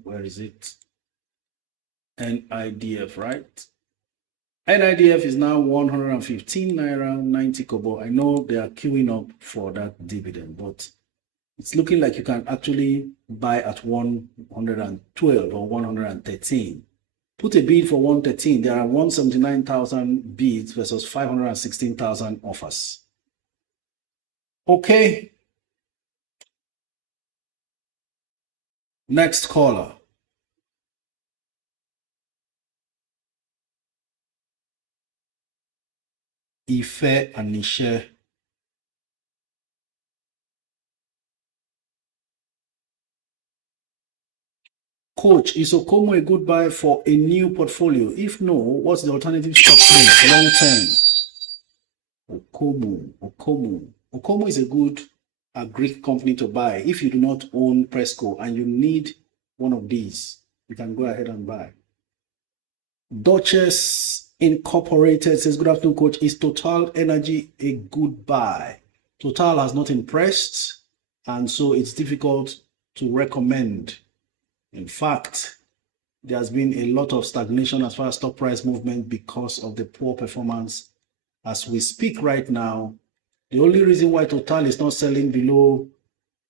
Where is it? NIDF, right? NIDF is now 115 naira 90 kobo. I know they are queuing up for that dividend, but it's looking like you can actually buy at 112 or 113. Put a bid for 113. There are 179,000 bids versus 516,000 offers. Okay. Next caller. Ife Anisha. Coach, is Okomo a good buy for a new portfolio? If no, what's the alternative stock for long term? Okomo is a good Greek company to buy. If you do not own Presco and you need one of these, you can go ahead and buy. Duchess Incorporated says, good afternoon, coach. Is Total Energy a good buy? Total has not impressed, and so it's difficult to recommend. In fact, there has been a lot of stagnation as far as stock price movement because of the poor performance. As we speak right now, the only reason why Total is not selling below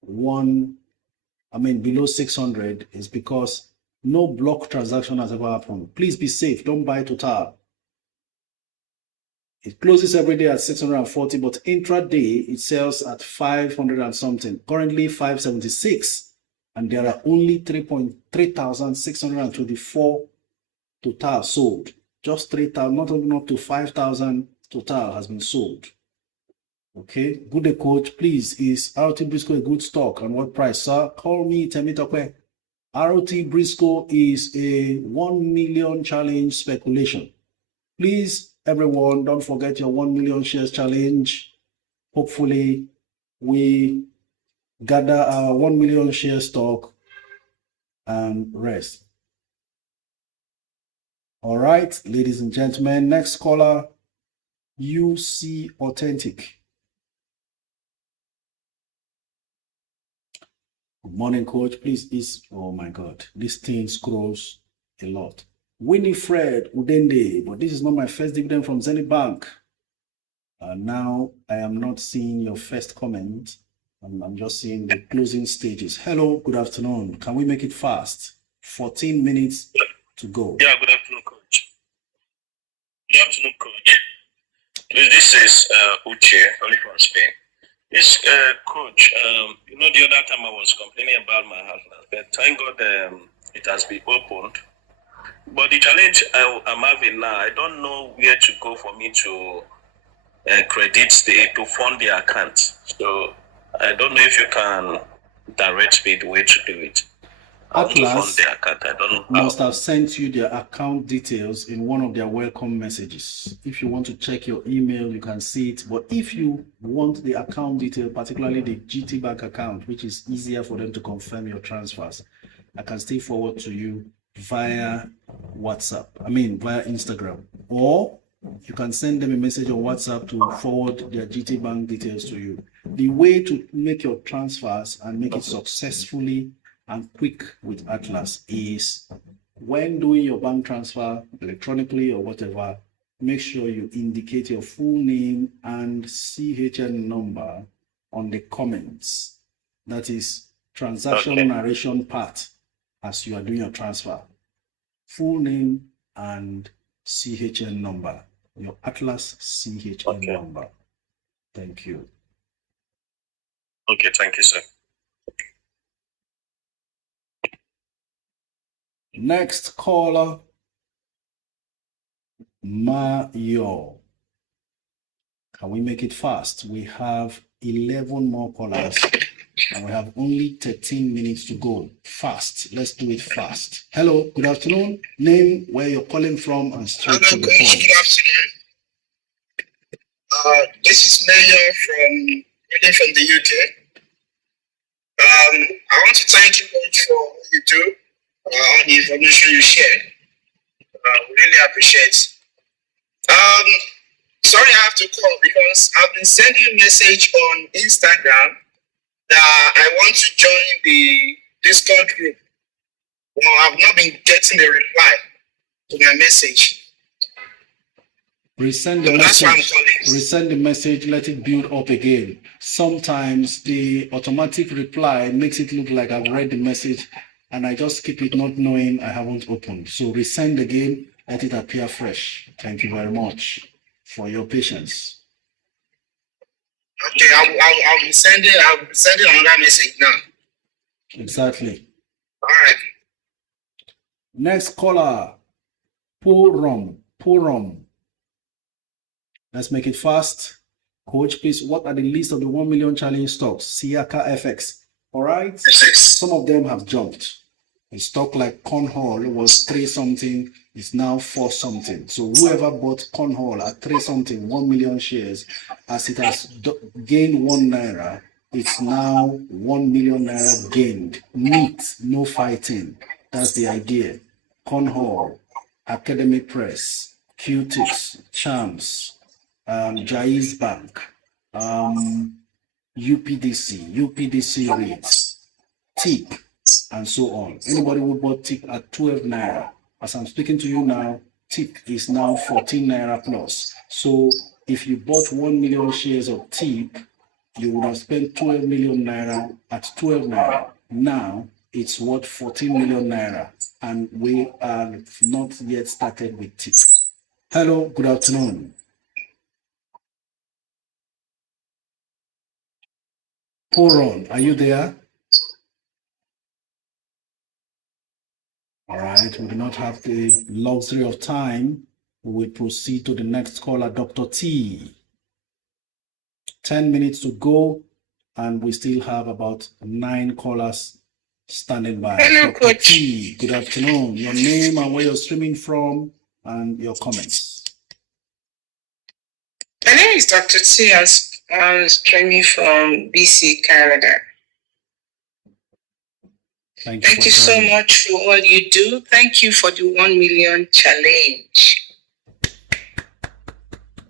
below 600 is because no block transaction has ever happened. Please be safe. Don't buy Total. It closes every day at 640, but intraday it sells at 500 and something. Currently 576, and there are only 3,624 Total sold. Just 3,000, not even up to 5,000 Total has been sold. Okay, good day, coach. Please, is ROT Briscoe a good stock? And what price, sir? Call me Temitokwe. ROT Briscoe is a 1 million challenge speculation. Please, everyone, don't forget your 1 million shares challenge. Hopefully, we gather our 1 million share stock and rest. All right, ladies and gentlemen, next caller, UC Authentic. Good morning, coach. Please, oh my God, this thing scrolls a lot. Winifred Udende, but this is not my first dividend from Zenith Bank. Now I am not seeing your first comment. I'm just seeing the closing stages. Hello, good afternoon. Can we make it fast? 14 minutes to go. Yeah, good afternoon, Coach. Good afternoon, Coach. This is Uche, only from Spain. Yes, Coach, the other time I was complaining about my house, but thank God it has been opened. But the challenge I'm having now, I don't know where to go for me to to fund the account. So I don't know if you can direct me the way to do it. Atlas the account. I don't know must have sent you their account details in one of their welcome messages. If you want to check your email, you can see it. But if you want the account detail, particularly the GT Bank account, which is easier for them to confirm your transfers, I can still forward to you via WhatsApp. Via Instagram. Or you can send them a message on WhatsApp to forward their GT Bank details to you. The way to make your transfers and make it successfully and quick with Atlas is when doing your bank transfer electronically or whatever, make sure you indicate your full name and CHN number on the comments. That is transaction narration part as you are doing your transfer. Full name and CHN number, your Atlas CHN number. Thank you. Okay, thank you, sir. Next caller, Mayo. Can we make it fast? We have 11 more callers and we have only 13 minutes to go. Fast. Let's do it fast. Hello, good afternoon. Name, where you're calling from, and straight to the point. Good afternoon. This is Mayo from the UK. I want to thank you much for what you do. All the information you shared. We really appreciate. Sorry I have to call because I've been sending a message on Instagram that I want to join the Discord group. Well, I've not been getting a reply to my message. Resend the message. Resend the message, let it build up again. Sometimes the automatic reply makes it look like I've read the message and I just keep it not knowing I haven't opened. So resend again, let it appear fresh. Thank you very much for your patience. Okay, I'll be sending another message now. Exactly. All right. Next caller, Purom. Let's make it fast. Coach, please, what are the list of the 1 million challenge stocks? Siaka FX. All right. Some of them have jumped. A stock like Cornhall was 3 something, is now 4 something. So whoever bought Cornhall at 3 something, 1 million shares, as it has gained 1 naira, it's now 1 million naira gained. Neat, no fighting. That's the idea. Cornhall, Academic Press, Q-Tips, Champs, Jaiz Bank, UPDC rates, TIP, and so on. Anybody who bought TIP at 12 naira, as I'm speaking to you now, TIP is now 14 naira plus. So if you bought 1 million shares of TIP, you would have spent 12 million naira at 12 naira. Now it's worth 14 million naira, and we are not yet started with TIP. Hello, good afternoon. Poron, are you there? All right, we do not have the luxury of time. We will proceed to the next caller, Dr. T. 10 minutes to go, and we still have about 9 callers standing by. Hello, Dr. Coach. T, good afternoon. Your name and where you're streaming from, and your comments. My name is Dr. T. I'm streaming from BC, Canada. Thank you so much for all you do. Thank you for the 1 million challenge.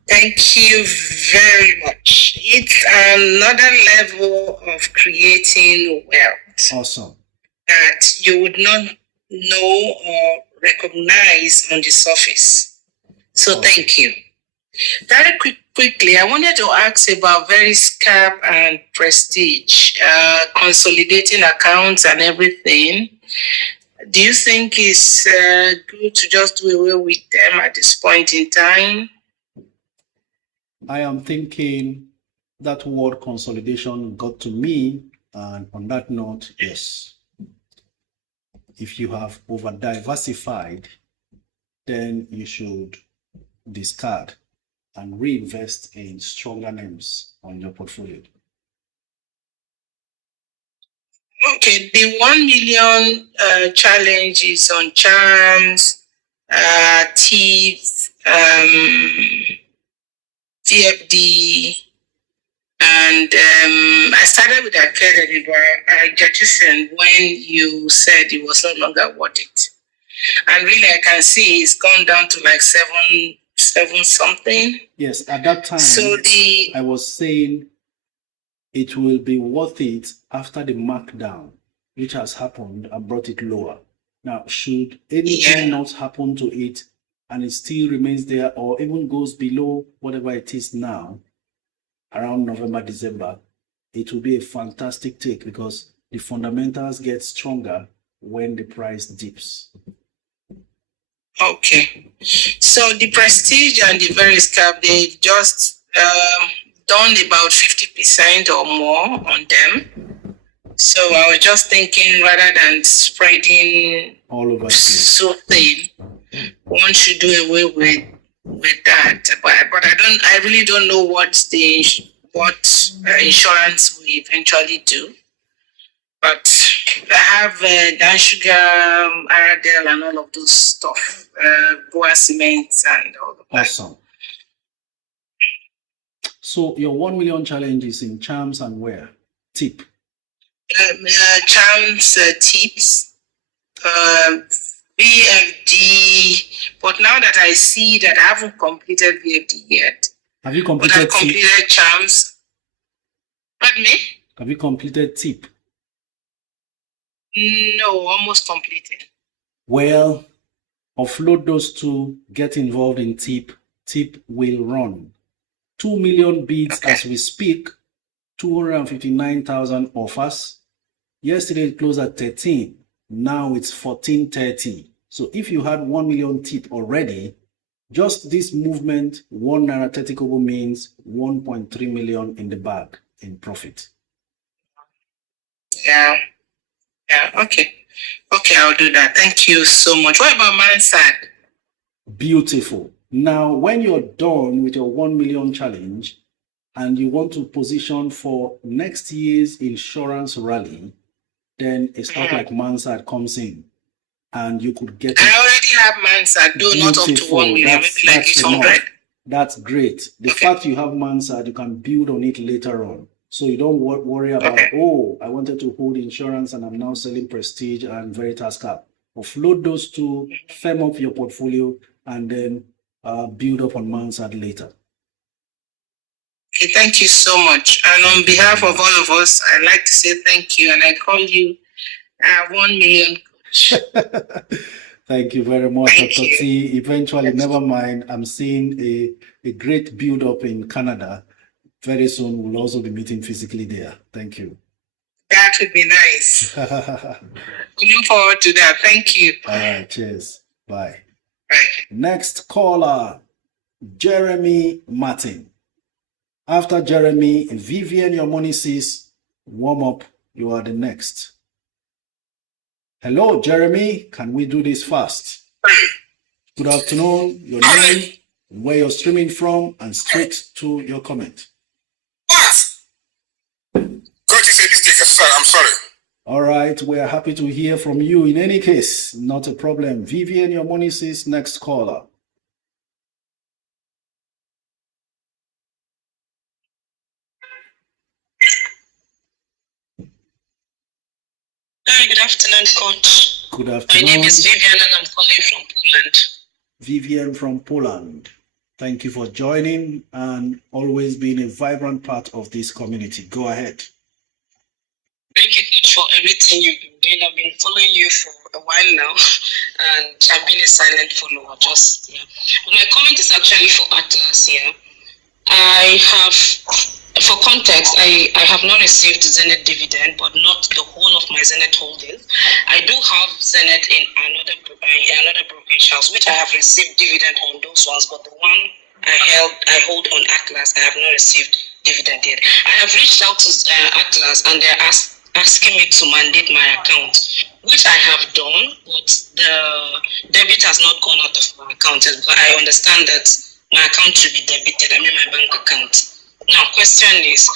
Thank you very much. It's another level of creating wealth. Awesome. That you would not know or recognize on the surface. So awesome. Thank you. Very quickly, I wanted to ask about Veriscap and Prestige, consolidating accounts and everything. Do you think it's good to just do away with them at this point in time? I am thinking that word consolidation got to me, and on that note, yes. If you have over diversified, then you should discard and reinvest in stronger names on your portfolio. Okay, the 1 million challenge is on charms, tips, VFD, and I started with Academy, but I jettisoned when you said it was no longer worth it. And really, I can see it's gone down to like seven something. Yes, at that time, So I was saying it will be worth it after the markdown, which has happened and brought it lower. Now, should anything not happen to it and it still remains there or even goes below whatever it is now, around November, December, it will be a fantastic take because the fundamentals get stronger when the price dips. Okay. So the Prestige and the Veriscap, they've just done about 50% or more on them. So I was just thinking rather than spreading all over so thin, one should do away with that. But I really don't know what insurance will eventually do. But I have Dan Sugar, Aradel, and all of those stuff, Boa Cement, and all of that. Awesome. So your 1 million challenge is in charms and where? Tip. Charms, tips, VFD. But now that I see that I haven't completed VFD yet. Have you completed but I completed charms. Pardon me? Have you completed tip? No, almost completed. Well, offload those two, get involved in tip. Tip will run. 2 million bids as we speak, 259,000 offers. Yesterday it closed at 13. Now it's 1430. So if you had 1 million tip already, just this movement, 1 Naira 30 kobo means 1.3 million in the bag in profit. Yeah, okay. Okay, I'll do that. Thank you so much. What about Mansard? Beautiful. Now, when you're done with your 1 million challenge and you want to position for next year's insurance rally, then a stock like Mansard comes in and you could get it. I already have Mansard, though not up to 1 million, maybe like 800. That's great. The fact you have Mansard, you can build on it later on. So you don't worry about, oh, I wanted to hold insurance and I'm now selling Prestige and Veritas Cap. Offload those two, firm up your portfolio, and then build up on Mansard later. Okay, thank you so much. And on behalf of all of us, I'd like to say thank you. And I call you 1 million coach. Thank you very much, Dr. T. Eventually, never mind. I'm seeing a great build up in Canada. Very soon, we'll also be meeting physically there. Thank you. That would be nice. We look forward to that. Thank you. All right. Cheers. Bye. Bye. Next caller, Jeremy Martin. After Jeremy, Vivian, your money says, warm up. You are the next. Hello, Jeremy. Can we do this fast? Good afternoon. Your name, where you're streaming from, and straight to your comment. Coach, it's a mistake. Sir, I'm sorry. All right, we're happy to hear from you. In any case, not a problem. Vivian, your money says next caller. Hi, good afternoon, Coach. Good afternoon. My name is Vivian and I'm calling from Poland. Vivian from Poland. Thank you for joining and always being a vibrant part of this community. Go ahead. Thank you, Coach, for everything you've been doing. I've been following you for a while now, and I've been a silent follower. But my comment is actually for Atlas here. I have For context, I have not received Zenith dividend, but not the whole of my Zenith holdings. I do have Zenith in another brokerage house, which I have received dividend on those ones, but the one I hold on Atlas, I have not received dividend yet. I have reached out to Atlas, and they're asking me to mandate my account, which I have done, but the debit has not gone out of my account. But I understand that my account should be debited. I mean my bank account. Now, question is,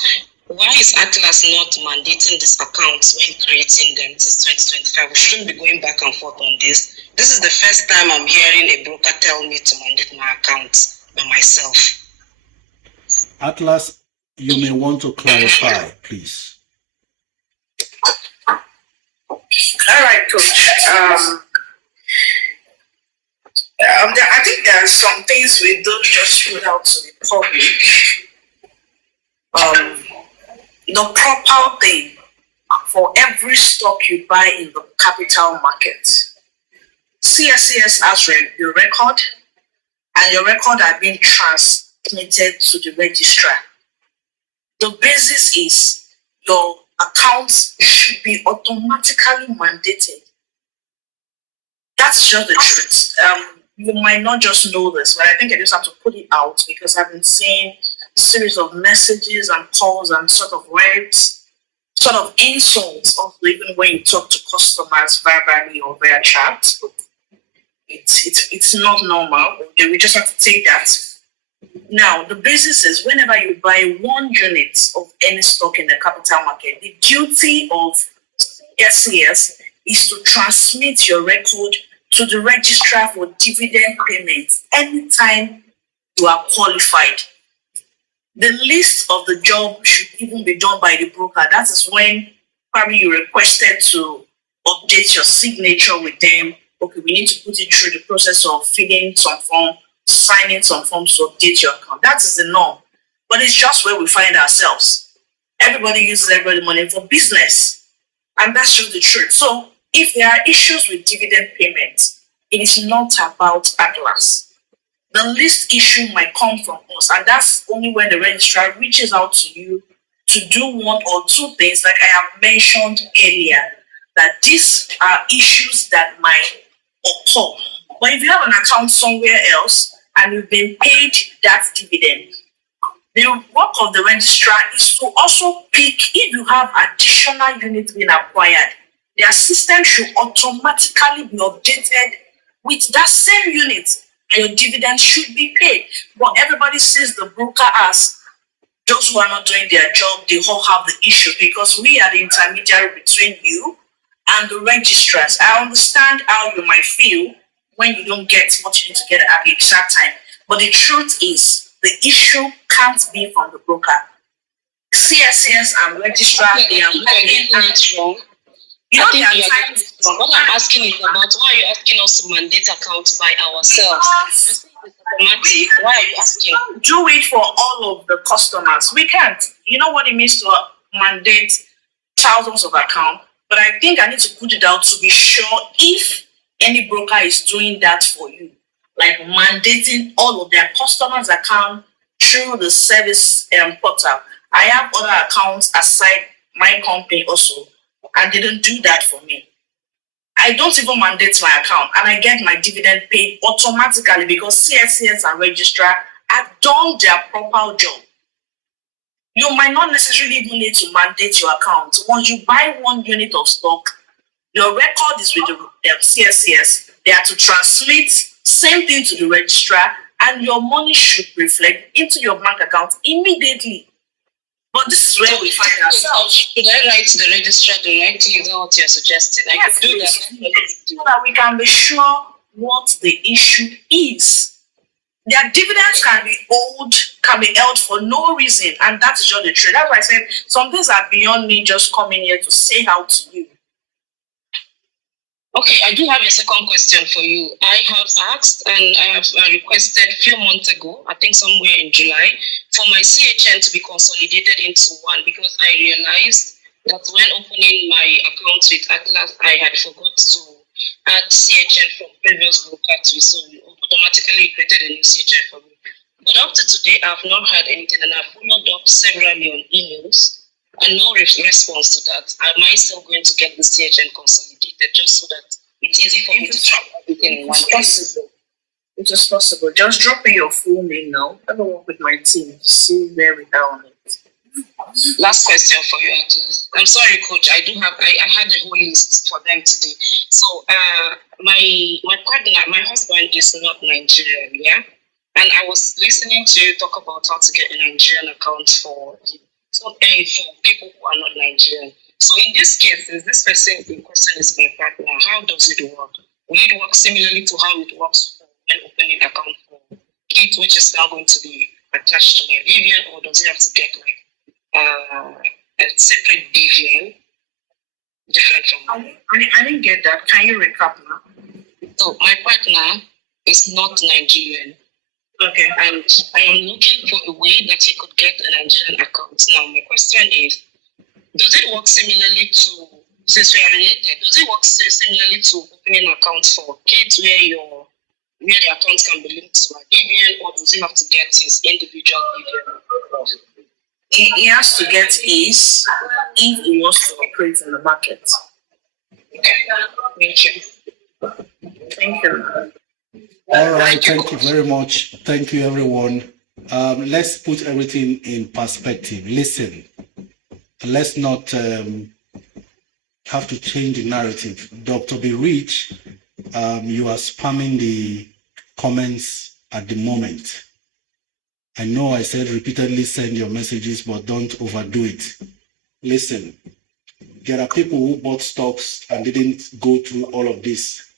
why is Atlas not mandating these accounts when creating them? This is 2025. We shouldn't be going back and forth on this. This is the first time I'm hearing a broker tell me to mandate my accounts by myself. Atlas, you may want to clarify, please. All right, Coach. I think there are some things we don't just put out to the public. The proper thing for every stock you buy in the capital market. CSCS has your record, and your record are being transmitted to the registrar. The basis is your accounts should be automatically mandated. That's just the truth. You might not just know this, but I think I just have to put it out because I've been seeing a series of messages and calls and sort of words, sort of insults, also even when you talk to customers verbally or via chat. It's not normal. We just have to take that. Now, the basis is whenever you buy 1 unit of any stock in the capital market, the duty of SCS is to transmit your record to the registrar for dividend payments anytime you are qualified. The list of the job should even be done by the broker. That is when probably you requested to update your signature with them. Okay, we need to put it through the process of filling some form, signing some forms to update your account. That is the norm. But it's just where we find ourselves. Everybody uses everybody's money for business. And that's just the truth. So if there are issues with dividend payments, it is not about Atlas. The least issue might come from us, and that's only when the registrar reaches out to you to do 1 or 2 things, like I have mentioned earlier, that these are issues that might occur. But if you have an account somewhere else and you've been paid that dividend, the work of the registrar is to also pick if you have additional units being acquired. Their system should automatically be updated with that same unit, and your dividend should be paid. But everybody sees the broker as those who are not doing their job. They all have the issue because we are the intermediary between you and the registrars. I understand how you might feel when you don't get what you need to get at the exact time. But the truth is, the issue can't be from the broker. CSCS and registrar, they are working wrong. You know, there are times. What I'm asking is about why are you asking us to mandate accounts by ourselves? Why are you asking? Do it for all of the customers. We can't. You know what it means to mandate thousands of accounts, but I think I need to put it out to be sure if any broker is doing that for you, like mandating all of their customers' account through the service portal. I have other accounts aside my company also, and they don't do that for me. I don't even mandate my account, and I get my dividend paid automatically because CSCS and registrar have done their proper job. You might not necessarily even need to mandate your account. Once you buy 1 unit of stock, your record is with the CSCS. They are to transmit same thing to the registrar, and your money should reflect into your bank account immediately. But this is where we find ourselves. Should I write to the registrar directly? Is that what you're suggesting? I Yes, can do that. so that we can be sure what the issue is. Their dividends can be held for no reason, and that is just the truth. That's why I said some things are beyond me just coming here to say out to you. Okay, I do have a second question for you. I have asked and I have requested a few months ago, I think somewhere in July, for my CHN to be consolidated into one because I realized that when opening my account with Atlas, I had forgot to add CHN from previous broker to, so it automatically created a new CHN for me. But up to today, I've not heard anything, and I've followed up severally on emails, and no response to that. Am I still going to get the CHN consolidated just so that it's easy for me to track everything in one place? It is possible. Just drop me your full name now. I will work with my team to see where we are on it. Last question for you, Atlas. I'm sorry, Coach. I had the whole list for them today. So my partner, my husband is not Nigerian, yeah? And I was listening to you talk about how to get a Nigerian account for people who are not Nigerian. So in this case, since this person in question is my partner, how does it work? Will it work similarly to how it works for when opening an account for Kit, which is now going to be attached to my BVN, or does it have to get like a separate BVN different from mine? I didn't get that. Can you recap now? So my partner is not Nigerian. Okay. And I am looking for a way that he could get a Nigerian account. Now, my question is, does it work similarly to, since we are related, does it work similarly to opening accounts for kids where the accounts can be linked to my BVN, or does he have to get his individual BVN? He has to get his if he wants to operate in the market. Okay. Thank you. Thank you. All right, thank you very much. Thank you, everyone. Let's put everything in perspective. Listen, let's not have to change the narrative. Dr. B. Rich, you are spamming the comments at the moment. I know I said repeatedly send your messages, but don't overdo it. Listen, there are people who bought stocks and didn't go through all of this.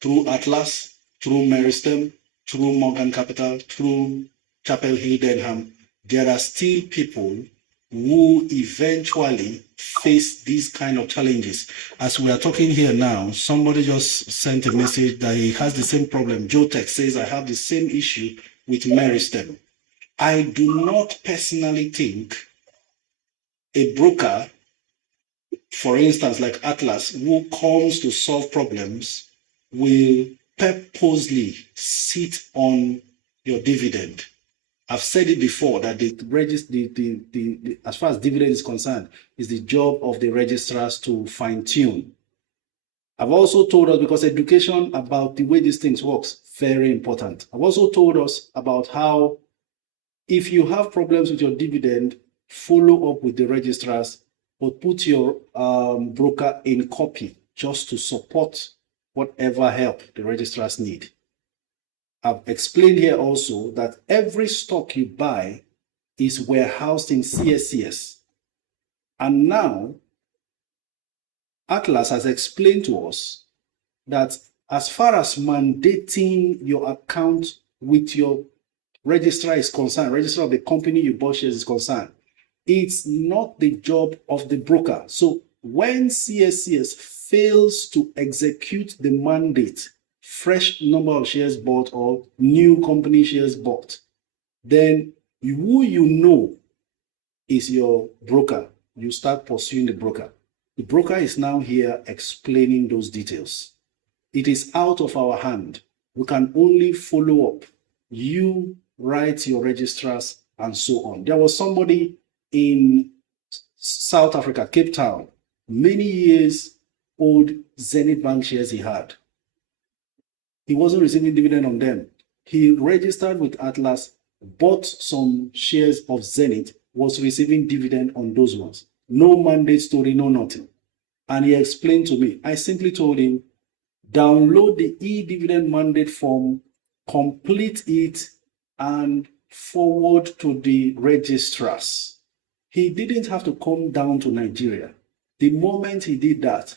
Through Atlas, through Meristem, through Morgan Capital, through Chapel Hill Denham, there are still people who eventually face these kind of challenges. As we are talking here now, somebody just sent a message that he has the same problem. Jotech says, I have the same issue with Meristem. I do not personally think a broker, for instance, like Atlas, who comes to solve problems, will purposely sit on your dividend. I've said it before that the as far as dividend is concerned, is the job of the registrars to fine-tune. I've also told us, because education about the way these things works, very important. I've also told us about how if you have problems with your dividend, follow up with the registrars, but put your broker in copy just to support whatever help the registrars need. I've explained here also that every stock you buy is warehoused in CSCS. And now, Atlas has explained to us that as far as mandating your account with your registrar is concerned, registrar of the company you bought shares is concerned, it's not the job of the broker. So when CSCS fails to execute the mandate, fresh number of shares bought or new company shares bought, then who you know is your broker. You start pursuing the broker. The broker is now here explaining those details. It is out of our hand. We can only follow up. You write your registrars and so on. There was somebody in South Africa, Cape Town, many years old Zenith Bank shares he had. He wasn't receiving dividend on them. He registered with Atlas, bought some shares of Zenith, was receiving dividend on those ones. No mandate story, no nothing. And he explained to me, I simply told him, download the e-dividend mandate form, complete it, and forward to the registrars. He didn't have to come down to Nigeria. The moment he did that,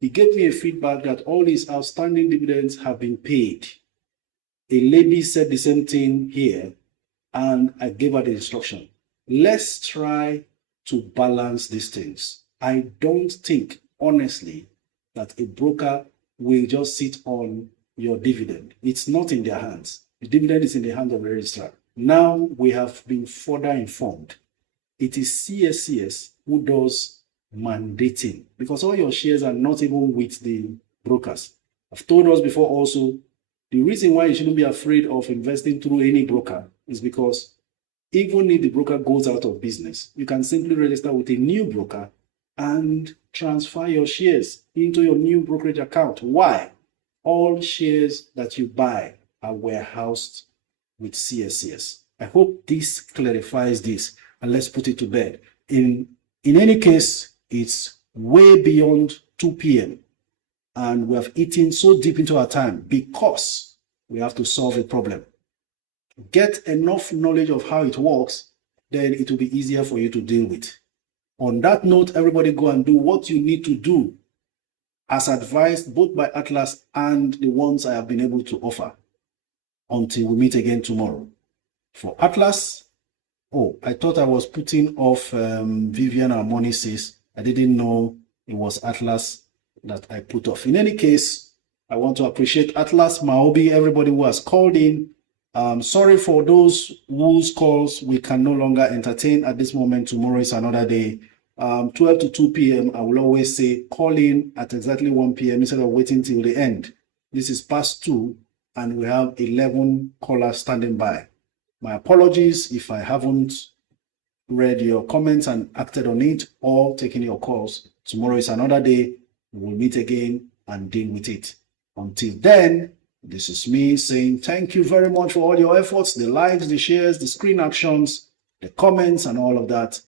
he gave me a feedback that all his outstanding dividends have been paid. A lady said the same thing here, and I gave her the instruction. Let's try to balance these things. I don't think, honestly, that a broker will just sit on your dividend. It's not in their hands. The dividend is in the hands of the registrar. Now we have been further informed. It is CSCS who does mandating, because all your shares are not even with the brokers. I've told us before also, the reason why you shouldn't be afraid of investing through any broker is because even if the broker goes out of business, you can simply register with a new broker and transfer your shares into your new brokerage account. Why? All shares that you buy are warehoused with CSCS. I hope this clarifies this, and let's put it to bed. In any case, it's way beyond 2 p.m. and we have eaten so deep into our time because we have to solve a problem. Get enough knowledge of how it works, then it will be easier for you to deal with. On that note, everybody go and do what you need to do as advised both by Atlas and the ones I have been able to offer until we meet again tomorrow. For Atlas, oh, I thought I was putting off Vivian Harmonisis. I didn't know it was Atlas that I put off. In any case, I want to appreciate Atlas, Maobi, everybody who has called in. Sorry for those whose calls we can no longer entertain at this moment. Tomorrow is another day. 12 to 2 p.m. I will always say call in at exactly 1 p.m. instead of waiting till the end. This is past 2 and we have 11 callers standing by. My apologies if I haven't read your comments and acted on it or taken your calls. Tomorrow is another day. We'll meet again and deal with it. Until then, this is me saying thank you very much for all your efforts, the likes, the shares, the screen actions, the comments, and all of that.